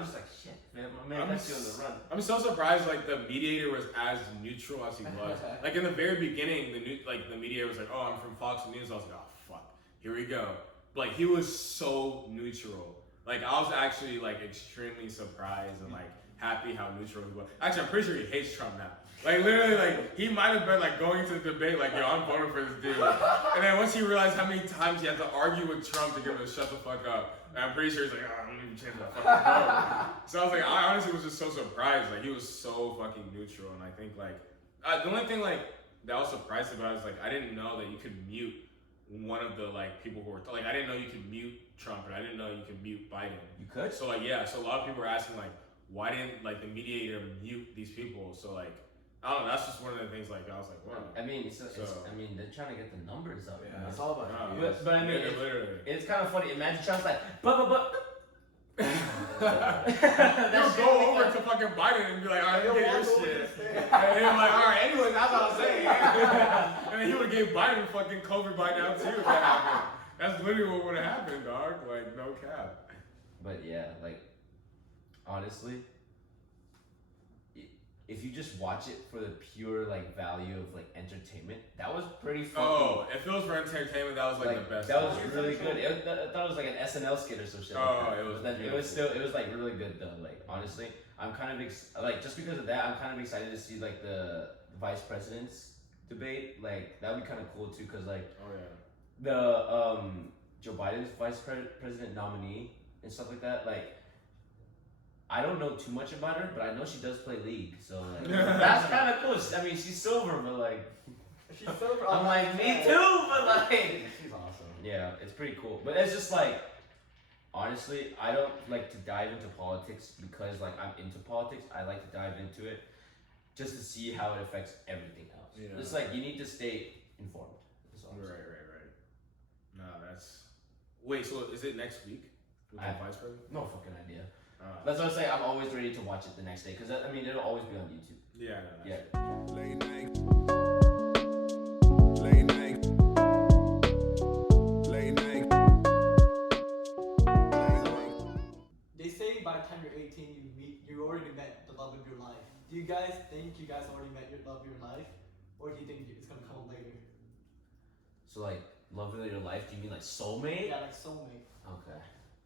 just like, shit, man, my man that's on the run. I'm so surprised like the mediator was as neutral as he was. Like in the very beginning, the mediator was like, oh, I'm from Fox News. I was like, oh fuck, here we go. Like he was so neutral. Like I was actually like extremely surprised and like happy how neutral he was. Actually, I'm pretty sure he hates Trump now. Like literally, like he might have been like going to the debate, like, yo, I'm voting for this dude. And then once he realized how many times he had to argue with Trump to get him to shut the fuck up, and I'm pretty sure he's like, oh, I'm gonna even change that fucking vote. So I was like, I honestly was just so surprised. Like he was so fucking neutral, and I think like the only thing like that I was surprised about is like I didn't know that you could mute one of the like people who were like I didn't know you could mute Trump, and I didn't know you could mute Biden. You could. So like yeah, so a lot of people were asking like, why didn't like the mediator mute these people? So like. I don't know, that's just one of the things, like, I was like, wow. I mean, they're trying to get the numbers up. Yeah, it's all about But I mean, it's kind of funny. Imagine Trump's like, but. You'll go over to fucking Biden and be like, all right, get your shit. And he'll like, all right, anyway, that's what I'm saying. And then he would have gave Biden fucking COVID by now, too, if that happened. That's literally what would have happened, dog. Like, no cap. But yeah, like, honestly, if you just watch it for the pure like value of like entertainment, that was pretty fucking. Oh, if it was for entertainment, that was like the best. That was one. really good. I thought it was like an SNL skit or some shit. Oh, like that. it was But then it was beautiful. still, it was like really good though. Like honestly, I'm kind of like just because of that, I'm kind of excited to see like the vice president's debate. Like that would be kind of cool too, cause like Oh yeah. the Joe Biden's president nominee and stuff like that. Like I don't know too much about her, but I know she does play League, so like, that's kind of cool. I mean, she's silver, but like She's so I'm like me too, but like She's awesome. yeah, it's pretty cool. But it's just like honestly, I don't like to dive into politics because like I'm into politics. I like to dive into it just to see how it affects everything else. Yeah. It's like you need to stay informed. That's all I'm saying. Right. No, that's. Wait, so is it next week? With the I- vice president? No fucking idea. Uh, That's what I'm saying. I'm always ready to watch it the next day because I mean it'll always be on YouTube. yeah. Yeah. Late night. Late night. Late night. They say by the time you're 18, you already met the love of your life. Do you guys think you guys already met your love of your life, or do you think it's gonna come later? So like love of your life. Do you mean like soulmate? Yeah, like soulmate. Okay.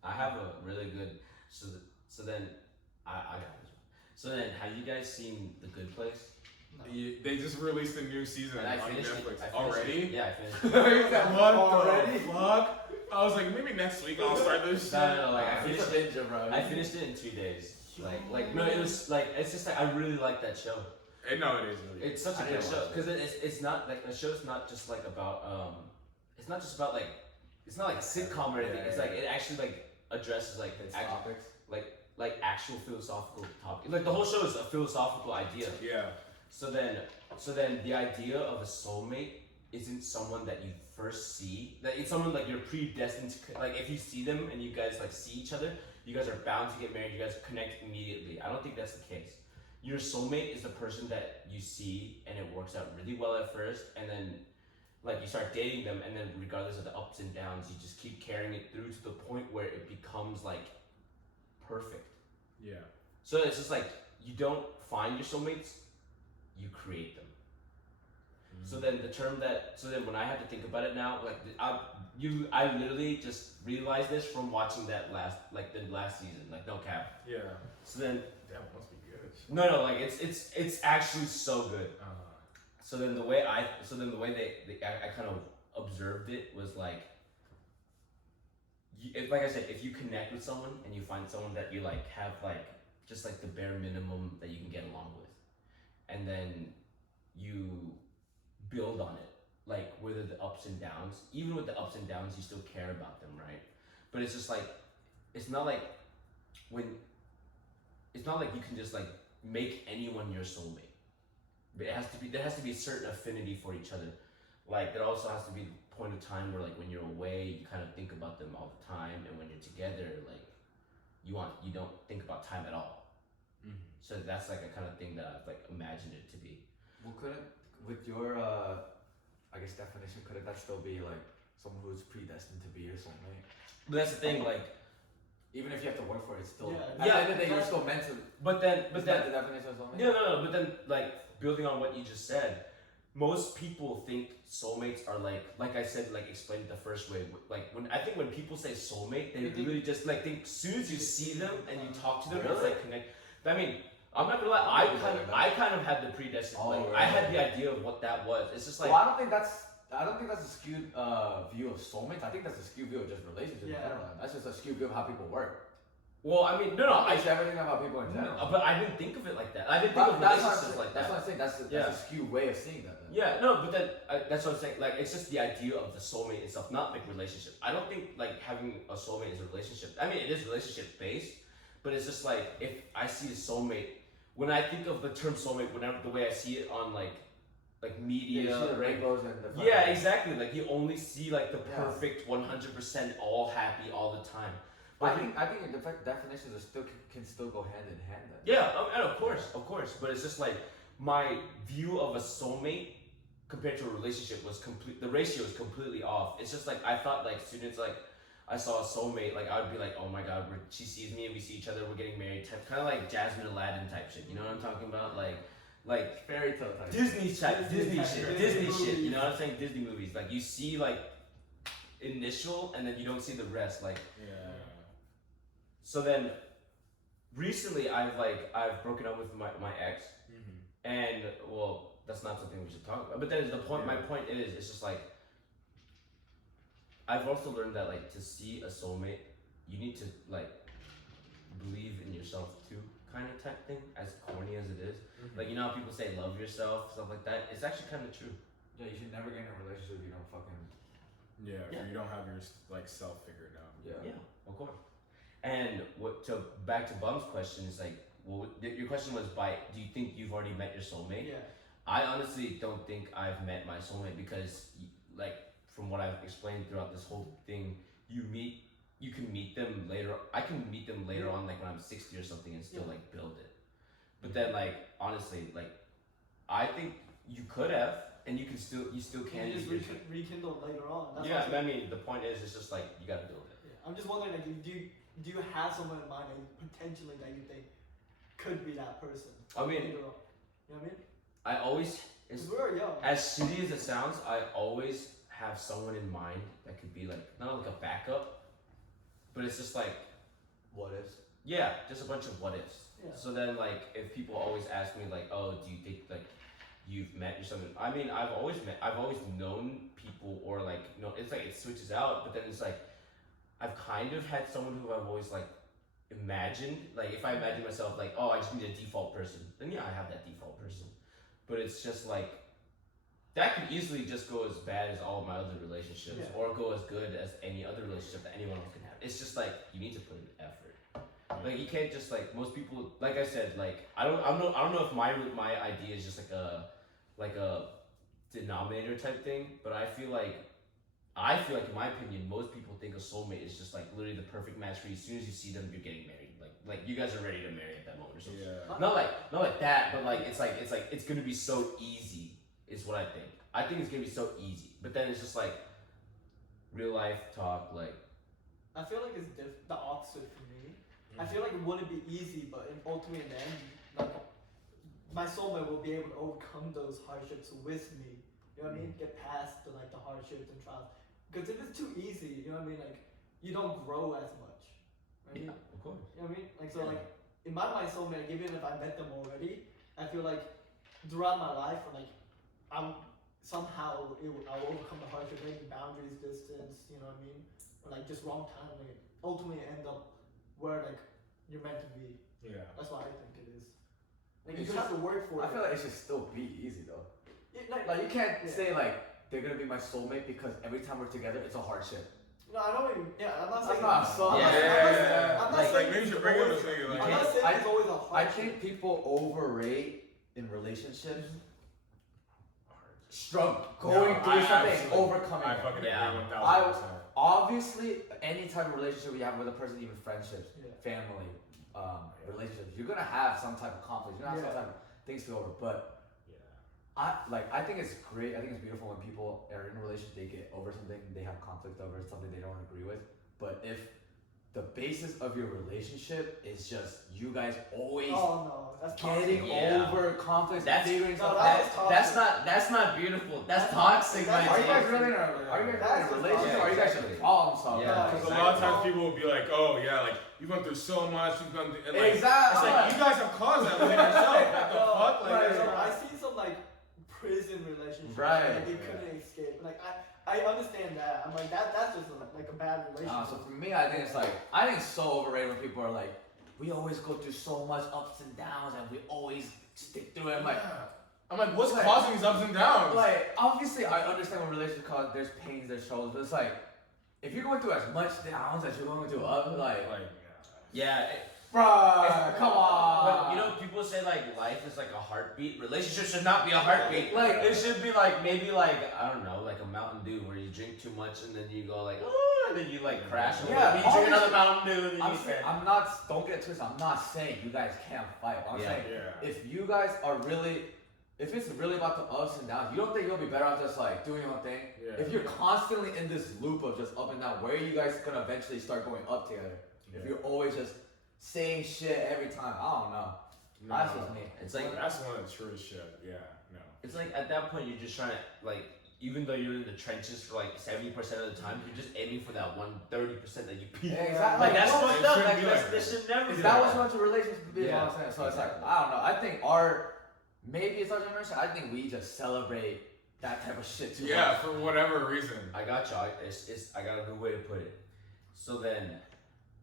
I have a really good. So then I got this one. So then have you guys seen The Good Place? No. They just released a new season And I on finished Netflix. it. I finished Already? It. Yeah, I finished it. What Already? the fuck? I was like, maybe next week I'll start this shit. No, like I He's a finished it. ninja, bro. I finished it in 2 days. Like no, it was like it's just like I really like that show. No, it is really. It's such a I good didn't show watch it. because it's not like the show's not just like about it's not just about like it's not like a sitcom or anything. It's like it actually like addresses like It's act- topics. like actual philosophical topic. Like the whole show is a philosophical idea. Yeah. So then the idea of a soulmate isn't someone that you first see. That it's someone like you're predestined to like if you see them and you guys like see each other, you guys are bound to get married. You guys connect immediately. I don't think that's the case. Your soulmate is the person that you see and it works out really well at first, and then like you start dating them, and then regardless of the ups and downs, you just keep carrying it through to the point where it becomes like perfect. Yeah. So it's just like you don't find your soulmates, you create them. So then when I had to think about it now, like I literally just realized this from watching that the last season, like no cap. Yeah. So then That must be good. no, like it's actually so good. So then the way I kind of observed it was like, like I said, if you connect with someone and you find someone that you like have like just like the bare minimum that you can get along with, and then you build on it, like whether the ups and downs, even with the ups and downs, you still care about them, right? But it's just like it's not like you can just like make anyone your soulmate. But there has to be a certain affinity for each other. Like there also has to be a point of time where like when you're away, you kind of think about them all the time, and when you're together, like you don't think about time at all. Mm-hmm. So that's like a kind of thing that I've like imagined it to be. Well, couldn't with your I guess definition, couldn't that still be like someone who's predestined to be your soulmate? But that's the thing, like. Even if you have to work for it, it's still Yeah. at the end of the day, you're still meant to. But then Is that the definition of soulmate? no. But then, like building on what you just said, most people think soulmates are like I said, like explained it the first way. Like when people say soulmate, they really just like think as soon as you see them and you talk to them, it's Really? like connect. I mean, I'm not gonna lie, I kind of had the predestined. Oh, like really? I had the idea of what that was. It's just like Well, I don't think that's a skewed view of soulmates. I think that's a skewed view of just relationships in Yeah. general. That's just a skewed view of how people work. well, I mean, no, I I say everything about people in general. but I didn't think of it like that. I didn't think of That's relationships like That's that. what I'm saying. That's Yeah. a skewed way of seeing that. Then. Yeah, no, but then that's what I'm saying. Like, it's just the idea of the soulmate itself, not like relationship. I don't think like having a soulmate is a relationship. I mean, it is relationship based, but it's just like if I see the soulmate, when I think of the term soulmate, whenever the way I see it on like media, You see the like- rainbows and the. yeah, exactly. Like you only see like the Yeah. perfect 100% all happy all the time. I think the definitions are can still go hand in hand. Then. Yeah, and of course. But it's just like my view of a soulmate compared to a relationship was the ratio is completely off. It's just like I thought like students like I saw a soulmate, like I would be like, oh my god, she sees me and we see each other, we're getting married, kind of like Jasmine Aladdin type shit. You know what I'm talking about? Like like Fairy tale type. Disney type, Disney type, shit, Disney Disney shit. You movies. know what I'm saying? Disney movies. Like you see like initial, and then you don't see the rest. Like Yeah. so then, recently I've broken up with my ex, and well, that's not something we should talk about. But then the point, my point is, it's just like I've also learned that like to see a soulmate, you need to like believe in yourself too, kind of type thing. As corny as it is, like you know how people say love yourself, stuff like that. It's actually kind of true. Yeah, you should never get in a relationship if you don't fucking. Yeah, Yeah. if you don't have your like self figured out. Yeah, of course. And back to Bum's question is like, well, your question was do you think you've already met your soulmate? Yeah. I honestly don't think I've met my soulmate because, like, from what I've explained throughout this whole thing, you can meet them later. I can meet them later on, like when I'm 60 or something, and still like build it. But then, like, honestly, like, I think you could have, and you still can. You just rekindle later on. That's Yeah, what I mean, the point is, it's just like you gotta build it. yeah. I'm just wondering, like, do you have someone in mind that potentially that you think could be that person? I mean, later on? You know what I mean? I always, Because we're young. as shitty as it sounds, I always have someone in mind that could be like, not like a backup, but it's just like, What ifs? yeah, just a bunch of what ifs. Yeah. So then, like, if people always ask me, like, oh, do you think, like, you've met or something? I mean, I've always known people, or, like, no, it's like it switches out, but then it's like, I've kind of had someone who I've always, like, imagined. Like, if I imagine myself, like, oh, I just need a default person, then yeah, I have that default person. But it's just like, that could easily just go as bad as all of my other relationships, Yeah. or go as good as any other relationship that anyone else can have. It's just like, you need to put in effort. Like you can't just like most people. Like I said, like I don't know if my idea is just like a denominator type thing, but I feel like in my opinion, most people think a soulmate is just like literally the perfect match for you. As soon as you see them, you're getting married. Like you guys are ready to marry at that moment or something. Yeah. Not like that, but like it's gonna be so easy. Is what I think. I think it's gonna be so easy, but then it's just like real life talk. Like I feel like it's the opposite for me. I feel like it wouldn't be easy, but ultimately in the end, like my soulmate will be able to overcome those hardships with me. You know what I mean? Get past the hardships and trials. Because if it's too easy, you know what I mean? Like you don't grow as much. Right? yeah, of course. You know what I mean? Like so, like in my soulmate, even if I met them already, I feel like throughout my life, like I'll overcome the hardship, maybe boundaries, distance. You know what I mean? Or like just wrong timing. Ultimately, end up where like you're meant to be. Yeah. That's what I think it is. Like It's you have to work for I it. feel like it should still be easy though. Yeah, Like you can't Yeah. say like they're gonna be my soulmate because every time we're together it's a hardship. no, I don't even. Yeah, I'm not That's saying. not so. I'm not- Yeah. I'm not Like, saying maybe you it's should bring up always- this nigga, like, I'm not saying I- it's always a I hardship. think people overrate in relationships struggle, going through something, overcoming I it. fucking Yeah. agree 1000%. Obviously, any type of relationship you have with a person, even friendships, Yeah. family, relationships, you're gonna have some type of conflict. You're gonna have some Yeah. type of things to go over. But Yeah. I think it's great. I think it's beautiful when people are in a relationship, they get over something, they have conflict over something they don't agree with. But if the basis of your relationship is just you guys always Oh no, that's getting toxic. Yeah. over conflicts, That's- figuring no, stuff that's out. toxic. That's not beautiful. That's toxic, That's- my Are you guys G. really in a That's relationship? toxic. Or are you guys just problem solving? Yeah. Because a lot of times people will be like, oh yeah, like you've gone through so much, you've gone through, and like, Exactly. it's like you guys have caused that within yourself. What the No, fuck? Like, right, that's- so I see some like prison relationships. Right. Like they couldn't escape. Like I understand that. I'm like that's just like a bad relationship. So for me, I think it's so overrated when people are like, we always go through so much ups and downs and we always stick through it. I'm like, what's Like- causing these ups and downs? Like, obviously, I understand when relationships cause there's pains, there's struggles, but it's like, if you're going through as much downs as you're going through up, like, Yeah. bruh, come on. But you know, people say like life is like a heartbeat. Relationships should not be a heartbeat. Like- it should be like maybe like I don't know, like a Mountain Dew where you drink too much and then you go like oh, and then you like crash. A Yeah, little bit. You drink another obviously- Mountain Dew and then I'm you saying, crash. don't get it twisted, I'm not saying you guys can't fight. I'm Yeah. saying, Yeah. if you guys are really, if it's really about the ups and downs, you don't think you'll be better off just like doing your own thing? Yeah. If you're constantly in this loop of just up and down, where are you guys gonna eventually start going up together? If Yeah. you're always just saying shit every time, I don't know. That's just me. It's like that's one of the truest shit. Yeah, no. it's like at that point you're just trying to like, even though you're in the trenches for like 70% of the time, you're just aiming for that 130% that you peak. Yeah, exactly. Like that's Well, fucked it up. shouldn't Like be that's, like this that. should never Is be that like what's going to relationships be? Yeah. What I'm saying? So it's like, Exactly. I don't know. I think maybe it's our generation. I think we just celebrate that type of shit too Yeah, much. for whatever reason. I got you. I got a good way to put it. So then,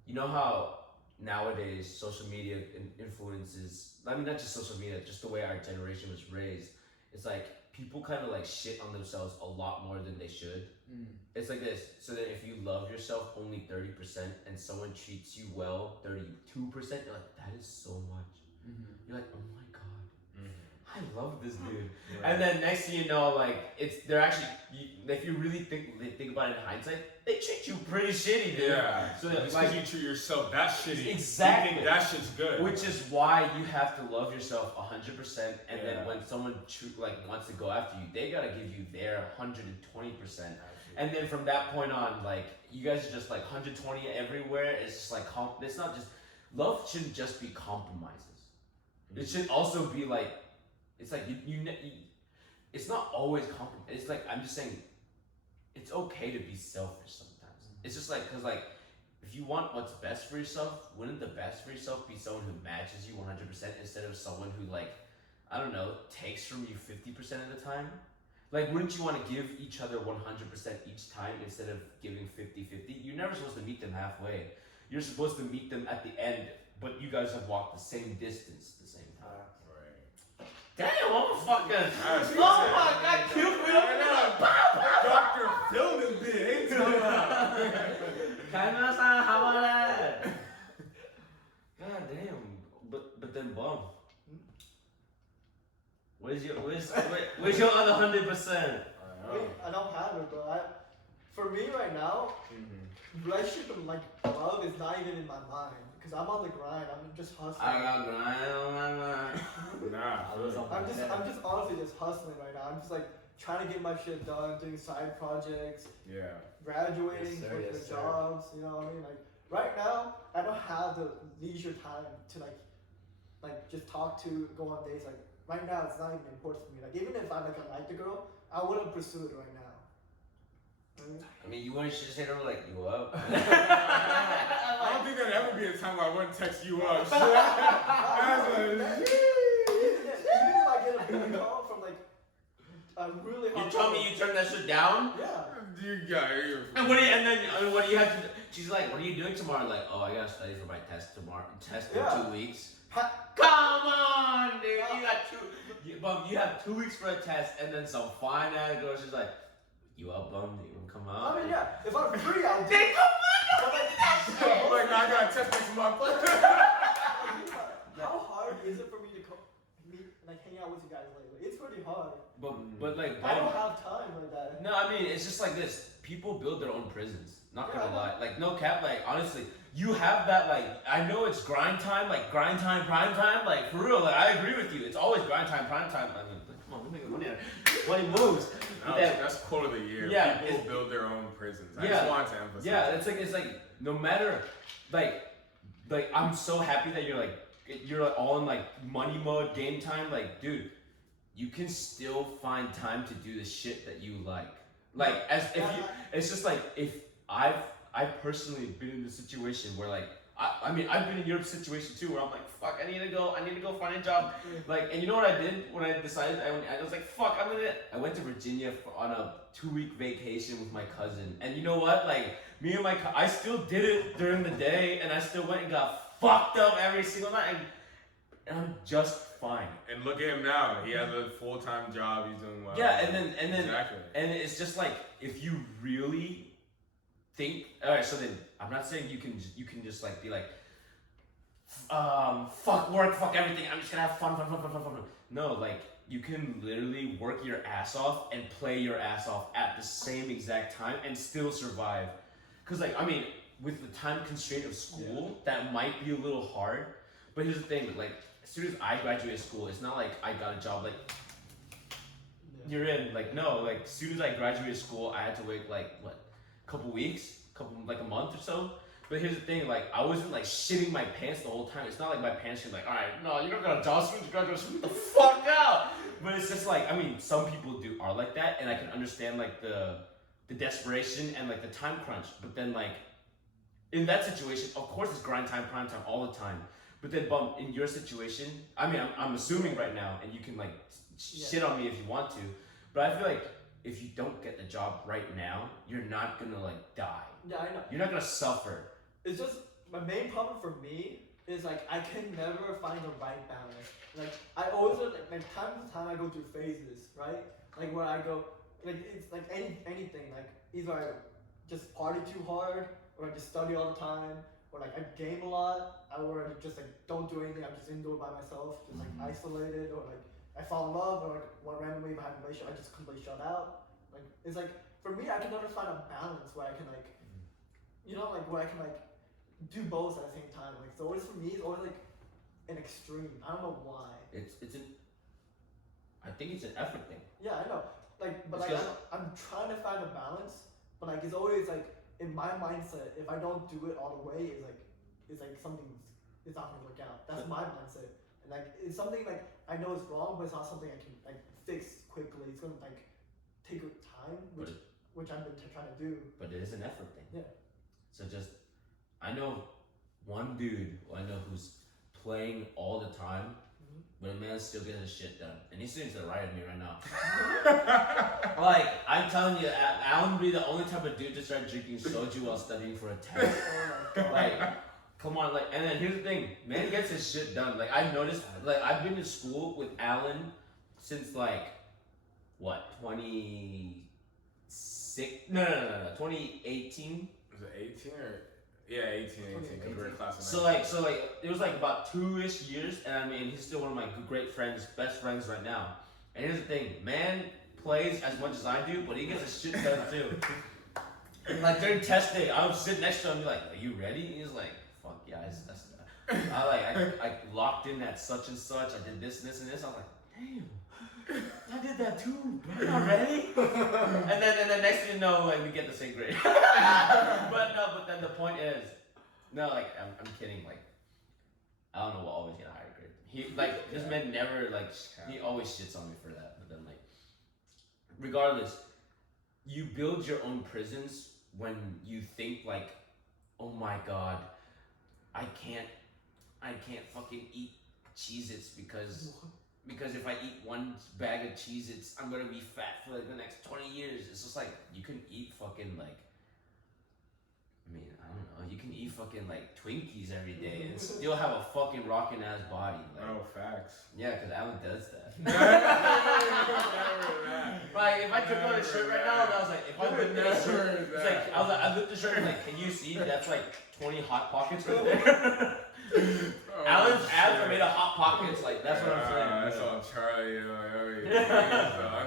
you know how nowadays social media influences. I mean, not just social media, just the way our generation was raised. It's like people kind of like shit on themselves a lot more than they should. It's like this. So that if you love yourself only 30% and someone treats you well 32%, you're like, that is so much. You're like, oh my god. I love this dude. And then next thing you know, like they're actually, if you really think about it in hindsight, they treat you pretty shitty, dude. Yeah. So Just like, because you treat yourself that shitty, Exactly. you think that shit's good. which is why you have to love yourself 100%, and Yeah. then when someone wants to go after you, they gotta give you their 120%. And then from that point on, like you guys are just like 120 everywhere. It's just like it's not just love shouldn't just be compromises. It should also be like. It's like you it's not always compromise. It's like I'm just saying, it's okay to be selfish sometimes. It's just like because like if you want what's best for yourself, wouldn't the best for yourself be someone who matches you 100% instead of someone who like I don't know takes from you 50% of the time? Like wouldn't you want to give each other 100% each time instead of giving 50-50? You're never supposed to meet them halfway. You're supposed to meet them at the end, but you guys have walked the same distance at the same time. Damn, I'm fucking. Oh my god, Cupid over there. Dr. Phil this bitch. Kaimasan, how about that? God damn. But then bum. Where's your other 100%? I don't have it, but for me right now, relationship and like love is not even in my mind because I'm on the grind. I'm just hustling. I got grind on my mind. Nah. I'm just honestly just hustling right now. I'm just like trying to get my shit done, doing side projects, Yeah. graduating, Yes, sir, looking yes, for sir. jobs. You know what I mean? Like right now, I don't have the leisure time to like just talk to, go on dates. Like right now, it's not even important to me. Like even if I like the girl, I wouldn't pursue it right now. I mean, you should just hit her like, you up? I don't think there'd ever be a time where I wouldn't text you up. Even if I get a big call from like a really You hot told me you turned that shit down? Yeah. You got it. And what do you have to do? She's like, what are you doing tomorrow? Like, oh, I gotta study for my test tomorrow. Test in Yeah. 2 weeks. Come on, dude. You have 2 weeks for a test, and then some fine ass girl. She's like, you up, bum? You wanna come out? I mean, yeah. If I'm free, I'll do Then it. come on, But like, Like, I got a test next month. how hard is it for me to meet, like, hang out with you guys lately? It's pretty hard. But like, I don't have time like that. no, I mean, it's just like this. People build their own prisons. Not gonna Yeah. lie. Like, no cap. Like, honestly, you have that. Like, I know it's grind time. Like, grind time, prime time. Like, for real. Like, I agree with you. It's always grind time, prime time. I mean, come on, let me money. Money moves. But then- That's quote of the year. Yeah, People it's- build their own prisons. I Yeah. just wanted to emphasize. Yeah, it's like no matter, like I'm so happy that you're like all in like money mode, game time. Like, dude, you can still find time to do the shit that you like. Like, as if you, it's just like if I've personally been in the situation where like I mean I've been in your situation too where I'm like fuck I need to go find a job. Like, and you know what I did when I decided I was like fuck I went to Virginia on a 2-week vacation with my cousin, and you know what, like me and I still did it during the day, and I still went and got fucked up every single night, and I'm just fine. And look at him now. He has a full-time job. He's doing well. Yeah, and then Exactly. and it's just like if you really think, all right, so then I'm not saying you can just like be like fuck work, fuck everything, I'm just gonna have fun. No, like you can literally work your ass off and play your ass off at the same exact time and still survive. Cause like, I mean, with the time constraint of school, that might be a little hard, but here's the thing, like as soon as I graduated school, it's not like I got a job like you're in. Like, no, like as soon as I graduated school, I had to wait like what, couple weeks, like a month or so. But here's the thing, like I wasn't like shitting my pants the whole time. It's not like my pants were like, all right, no, you're not gonna job switch, you gotta go the fuck out. But it's just like, I mean, some people are like that, and I can understand like the desperation and like the time crunch. But then like in that situation, of course it's grind time, prime time all the time. But then, bum, in your situation, I mean, I'm assuming right now, and you can like shit on me if you want to, but I feel like if you don't get the job right now, you're not gonna like die. Yeah, I know. You're not gonna suffer. It's just my main problem for me is like I can never find the right balance. Like I always like time to time I go through phases, right? Like where I go, like it's like anything. Like either I just party too hard, or I just study all the time, or like I game a lot, or I just like don't do anything. I'm just indoor by myself, just like isolated, or like I fall in love, or like one randomly if I have a relationship, I just completely shut out. Like it's like for me, I can never find a balance where I can like, you know, like where I can like do both at the same time. Like so, always for me, it's always like an extreme. I don't know why. I think it's an effort thing. Yeah, I know. Like, but It's like just- I'm trying to find a balance, but like it's always like in my mindset, if I don't do it all the way, it's like something's it's not gonna work out. That's my mindset, and like it's something like I know it's wrong, but it's not something I can like fix quickly. It's gonna like take time, which I've been trying to do. But it is an effort thing. Yeah. So just, I know one dude who I know who's playing all the time, but a man still getting his shit done, and he's sitting to the right of me right now. Like I'm telling you, Alan would be the only type of dude to start drinking soju while studying for a test. Like, come on, like, and then here's the thing, man gets his shit done. Like I've noticed, like I've been to school with Alan since like what 2018. Was it 18 or? Yeah, 18, because we were in class of So like it was like about 2-ish years, and I mean he's still one of my great friends, best friends right now. And here's the thing, man plays as much as I do, but he gets his shit done too. Like during test day, I would sit next to him and be like, "Are you ready?" He's like, "Fuck yeah, I locked in at such and such. I did this and this and this." I'm like, "Damn, I did that too. You're not ready?" and then next thing you know, like we get the same grade. But then the point is, no, like I'm kidding. Like I don't know what always get a higher grade. He like this man never like he always shits on me for that. But then like regardless, you build your own prisons when you think like, oh my god, I can't fucking eat Cheez-Its because if I eat one bag of Cheez-Its, I'm gonna be fat for like the next 20 years. It's just like you can eat fucking like, I mean, I don't know, you can eat fucking like Twinkies every day and still have a fucking rockin' ass body. Like, Oh, facts. yeah, because Alan does that. Like if I took on a shirt right now and I was like, if I lift this shirt, it's like I lift the shirt and like, can you see that's like 20 hot pockets right there? Alan's abs are made of hot pockets, like that's what I'm saying. That's all Charlie,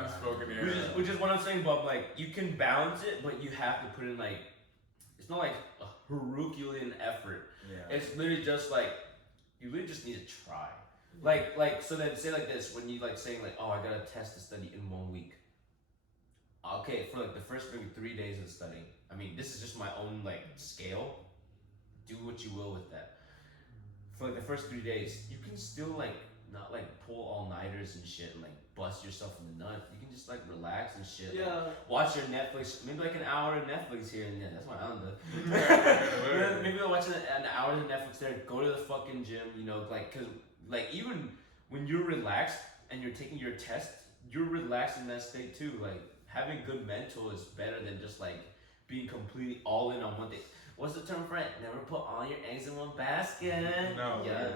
unspoken here. Which is what I'm saying, Bob. Like you can balance it, but you have to put in like, it's not like a Herculean effort. Yeah. It's literally just like you literally just need to try. Like so then say like this when you like saying like, oh, I got a test to study in 1 week. Okay, for like the first maybe 3 days of studying. I mean, this is just my own like scale. Do what you will with that. For like the first 3 days, you can still like not like pull all-nighters and shit and like bust yourself in the nuts. You can just like relax and shit. Yeah. Like, watch your Netflix, maybe like an hour of Netflix here and there. That's what Alan does. Maybe I'll watch an hour of Netflix there. Go to the fucking gym, you know, like cause like even when you're relaxed and you're taking your test, you're relaxed in that state too. Like having good mental is better than just like being completely all in on one thing. What's the term for it? Never put all your eggs in one basket. No. Yeah.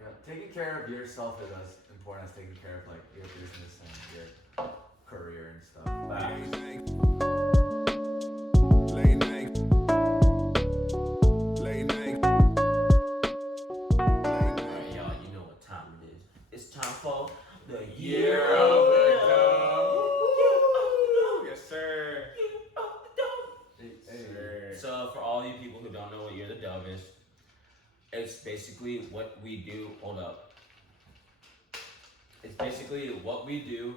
Yeah, taking care of yourself is as important as taking care of like your business and your career and stuff. Late night. Alright, y'all, you know what time it is. It's time for the Year of the Dove. Yes, sir. Sir. So for all you people who don't know what Year of the Dove is, it's basically what we do. Hold up. It's basically what we do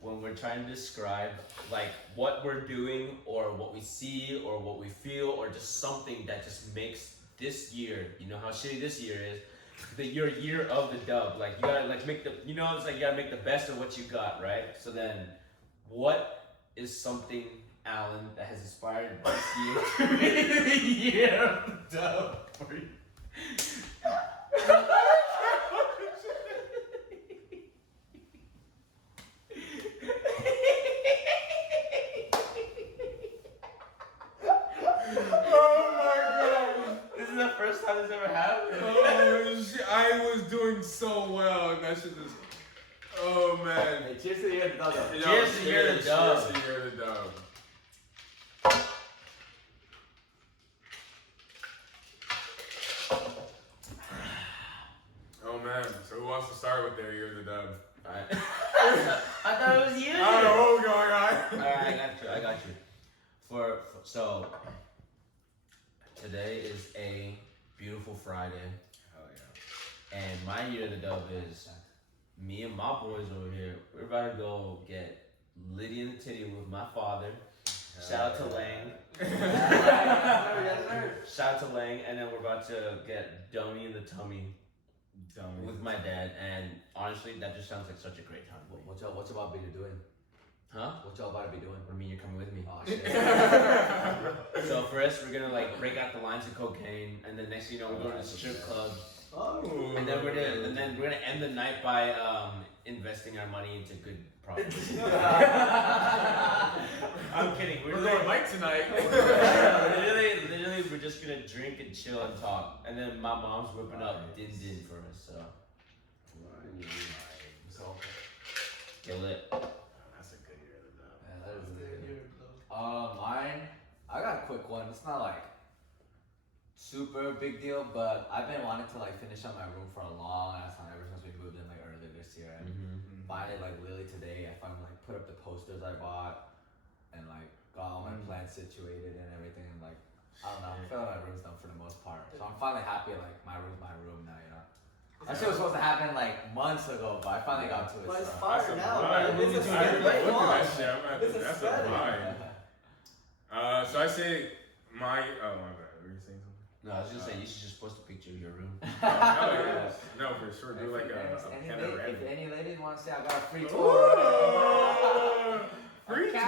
when we're trying to describe like what we're doing or what we see or what we feel or just something that just makes this year, you know how shitty this year is, your year of the dub. Like you gotta like make the, you know, it's like you gotta make the best of what you got, right? So then, what is something, Alan, that has inspired this year to be the year of the dub for you? This is the first time this ever happened. Oh shit! I was doing so well, and that shit just. Oh man. Hey, cheers to the year of the dub. Yo, Cheers to the year of the dub. Cheers to the year of the dub. Oh man. So who wants to start with their year of the dub? Alright. I thought it was you. I don't know what was going on. Alright, I got you. So today is a beautiful Friday, Hell yeah. and my year of the dub is me and my boys over here. We're about to go get Liddy in the titty with my father. Shout out to Lang. Shout out to Lang, and then we're about to get Dummy in the tummy Dummy. with my dad. And honestly, that just sounds like such a great time. What's y'all about to be doing? Huh? What y'all about to be doing? I mean, you're coming with me. Oh shit. So first, we're gonna like break out the lines of cocaine, and then next thing you know, we're going to the strip club, Oh. and then we're gonna end the night by investing our money into good properties. I'm kidding. We're going light tonight. literally, we're just gonna drink and chill and talk, and then my mom's whipping up din din for us. So So, get lit. That's a good year of the dub. yeah, that is really good. Mine, I got a quick one. It's not like super big deal, but I've been wanting to like finish up my room for a long ass time ever since we moved in like earlier this year. And finally, like literally today, I finally like put up the posters I bought and like got all my plants situated and everything. And like I don't know, I feel like my room's done for the most part. So I'm finally happy like my room's my room now, you know. That shit was supposed to happen like months ago, but I finally got to it. But it's so. fire That's a now, vibe. man. It's a I step look at on. that shit. I'm gonna have to- It's a That's a step. vibe. So I say my. Oh my bad. Were you saying something? No, I was just saying you should just post a picture of your room. Oh yes. No, for sure. Do like a If panoramic. any ladies want to say I got a free tour. Ooh, free tour. Wait,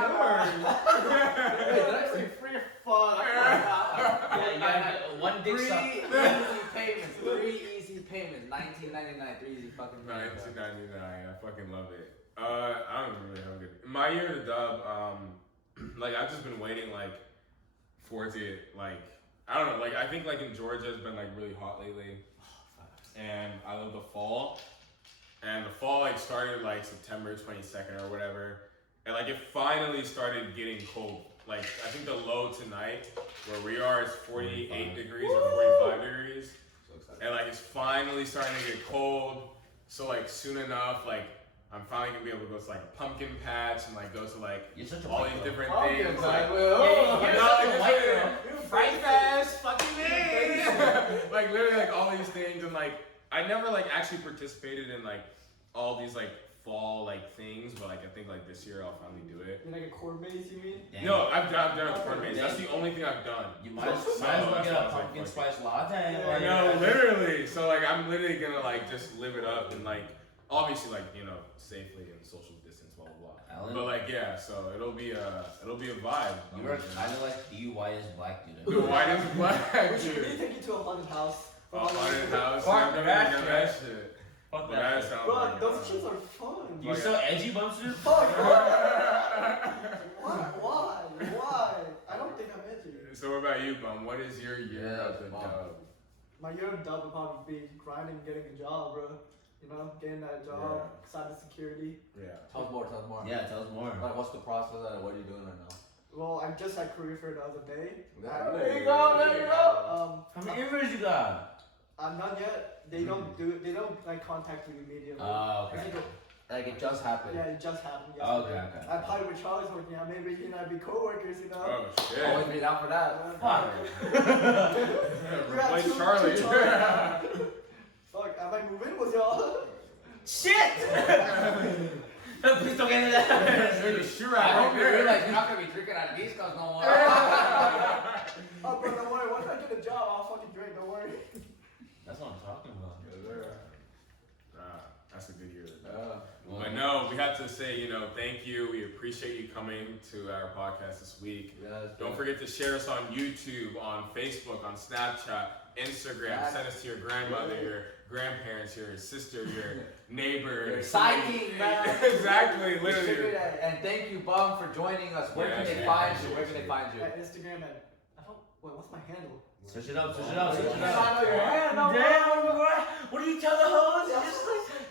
did I say free? Fuck. Yeah, you got one dick Three suck. easy payments. 1999. 3 easy fucking payments. 1999. I fucking love it. I don't really have a good. My year of the dub. Like I've just been waiting like for it to get like I don't know. Like I think like in Georgia it's been like really hot lately, and I love the fall. And the fall like started like September 22nd or whatever, and like it finally started getting cold. Like I think the low tonight where we are is 48 degrees or 45 degrees. So excited. And like it's finally starting to get cold. So like soon enough, like I'm finally gonna be able to go to like a pumpkin patch and like go to like You're such a all white these girl. different Oh, things. yes, Like, I will. Yeah, you're no, such a like, white it's girl. Fright Fest, fucking me. Like literally like all these things and like I never like actually participated in like all these like fall like things, but like I think like this year I'll finally do it. You're like a corn maze, you mean? Dang. No, I've done a corn maze. That's the only thing I've done. You might as So well that's get why I a was like, pumpkin fuck it. spice latte. Yeah, while No, you're at it. literally. So like I'm literally gonna like just live it up and like obviously like you know safely and social distance blah blah blah. Alan, But like yeah, so it'll be a vibe. you are kind of like the whitest black dude. The whitest black We should really dude. take you to a haunted house. A haunted house. Fuck I've never that done shit. that shit. Fuck But that. that shit. sounds Bro, like those shits are fun. You so edgy, Bumster? Fuck, why? Why? I don't think I'm edgy. So what about you, Bum? What is your year Yeah, of the Bum. dub? My year of dub would probably be grinding, getting a job, bro. You know, getting that job, cybersecurity. Yeah. Tell us more. Yeah, tell us more. Like, what's the process and what are you doing right now? Well, I just had career fair the other day. There you go. How many interviews you got? None yet. They don't do it. They don't like contact you immediately. Oh, I okay. think Like, it just happened. yeah, it just happened Okay, yesterday. okay. I applied with Charlie's working out. Maybe he and I be co-workers, you know. Oh shit. Always be down for that. Fuck. We got Replace two Charlie. Fuck, I might move in with y'all. Shit! Please don't get into that. There's a shoe I rack hope right you there. realize you're not gonna be drinking out of these cups no more. Oh, bro, don't worry. Once I get a job, I'll fucking drink. Don't worry. That's what I'm talking about. That's a good year. Well, But no, we have to say, thank you. We appreciate you coming to our podcast this week. yes, Don't forget to share us on YouTube, on Facebook, on Snapchat, Instagram. Send us to your grandmother, your grandparents, your sister, your neighbor. Your sidekick, man. Exactly, literally. And thank you, Bum, for joining us. Where can they Yeah, find yeah, you? Where can they find you? At Instagram and what's my handle? Switch it up, switch it up, switch it I up. know your handle. Damn, what do you tell the hoes?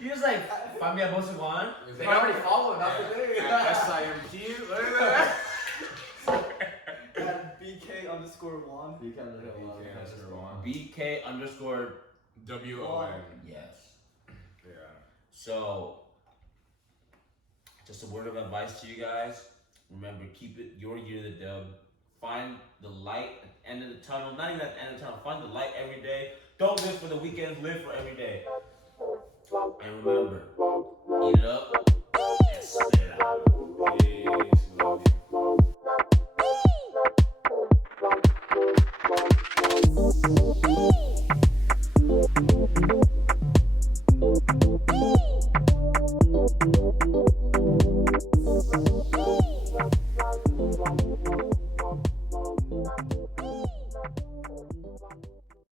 You just like, find me at Bosaguan. They already followed. That's the thing. SIMP. Look at that. At BK_1. BK_. WON. Yes. Yeah. So, just a word of advice to you guys. Remember, keep it your year the dub. Find the light at the end of the tunnel. Not even at the end of the tunnel. Find the light every day. Don't live for the weekends. Live for every day. And remember, eat it up and spit it out. Peace. Love you.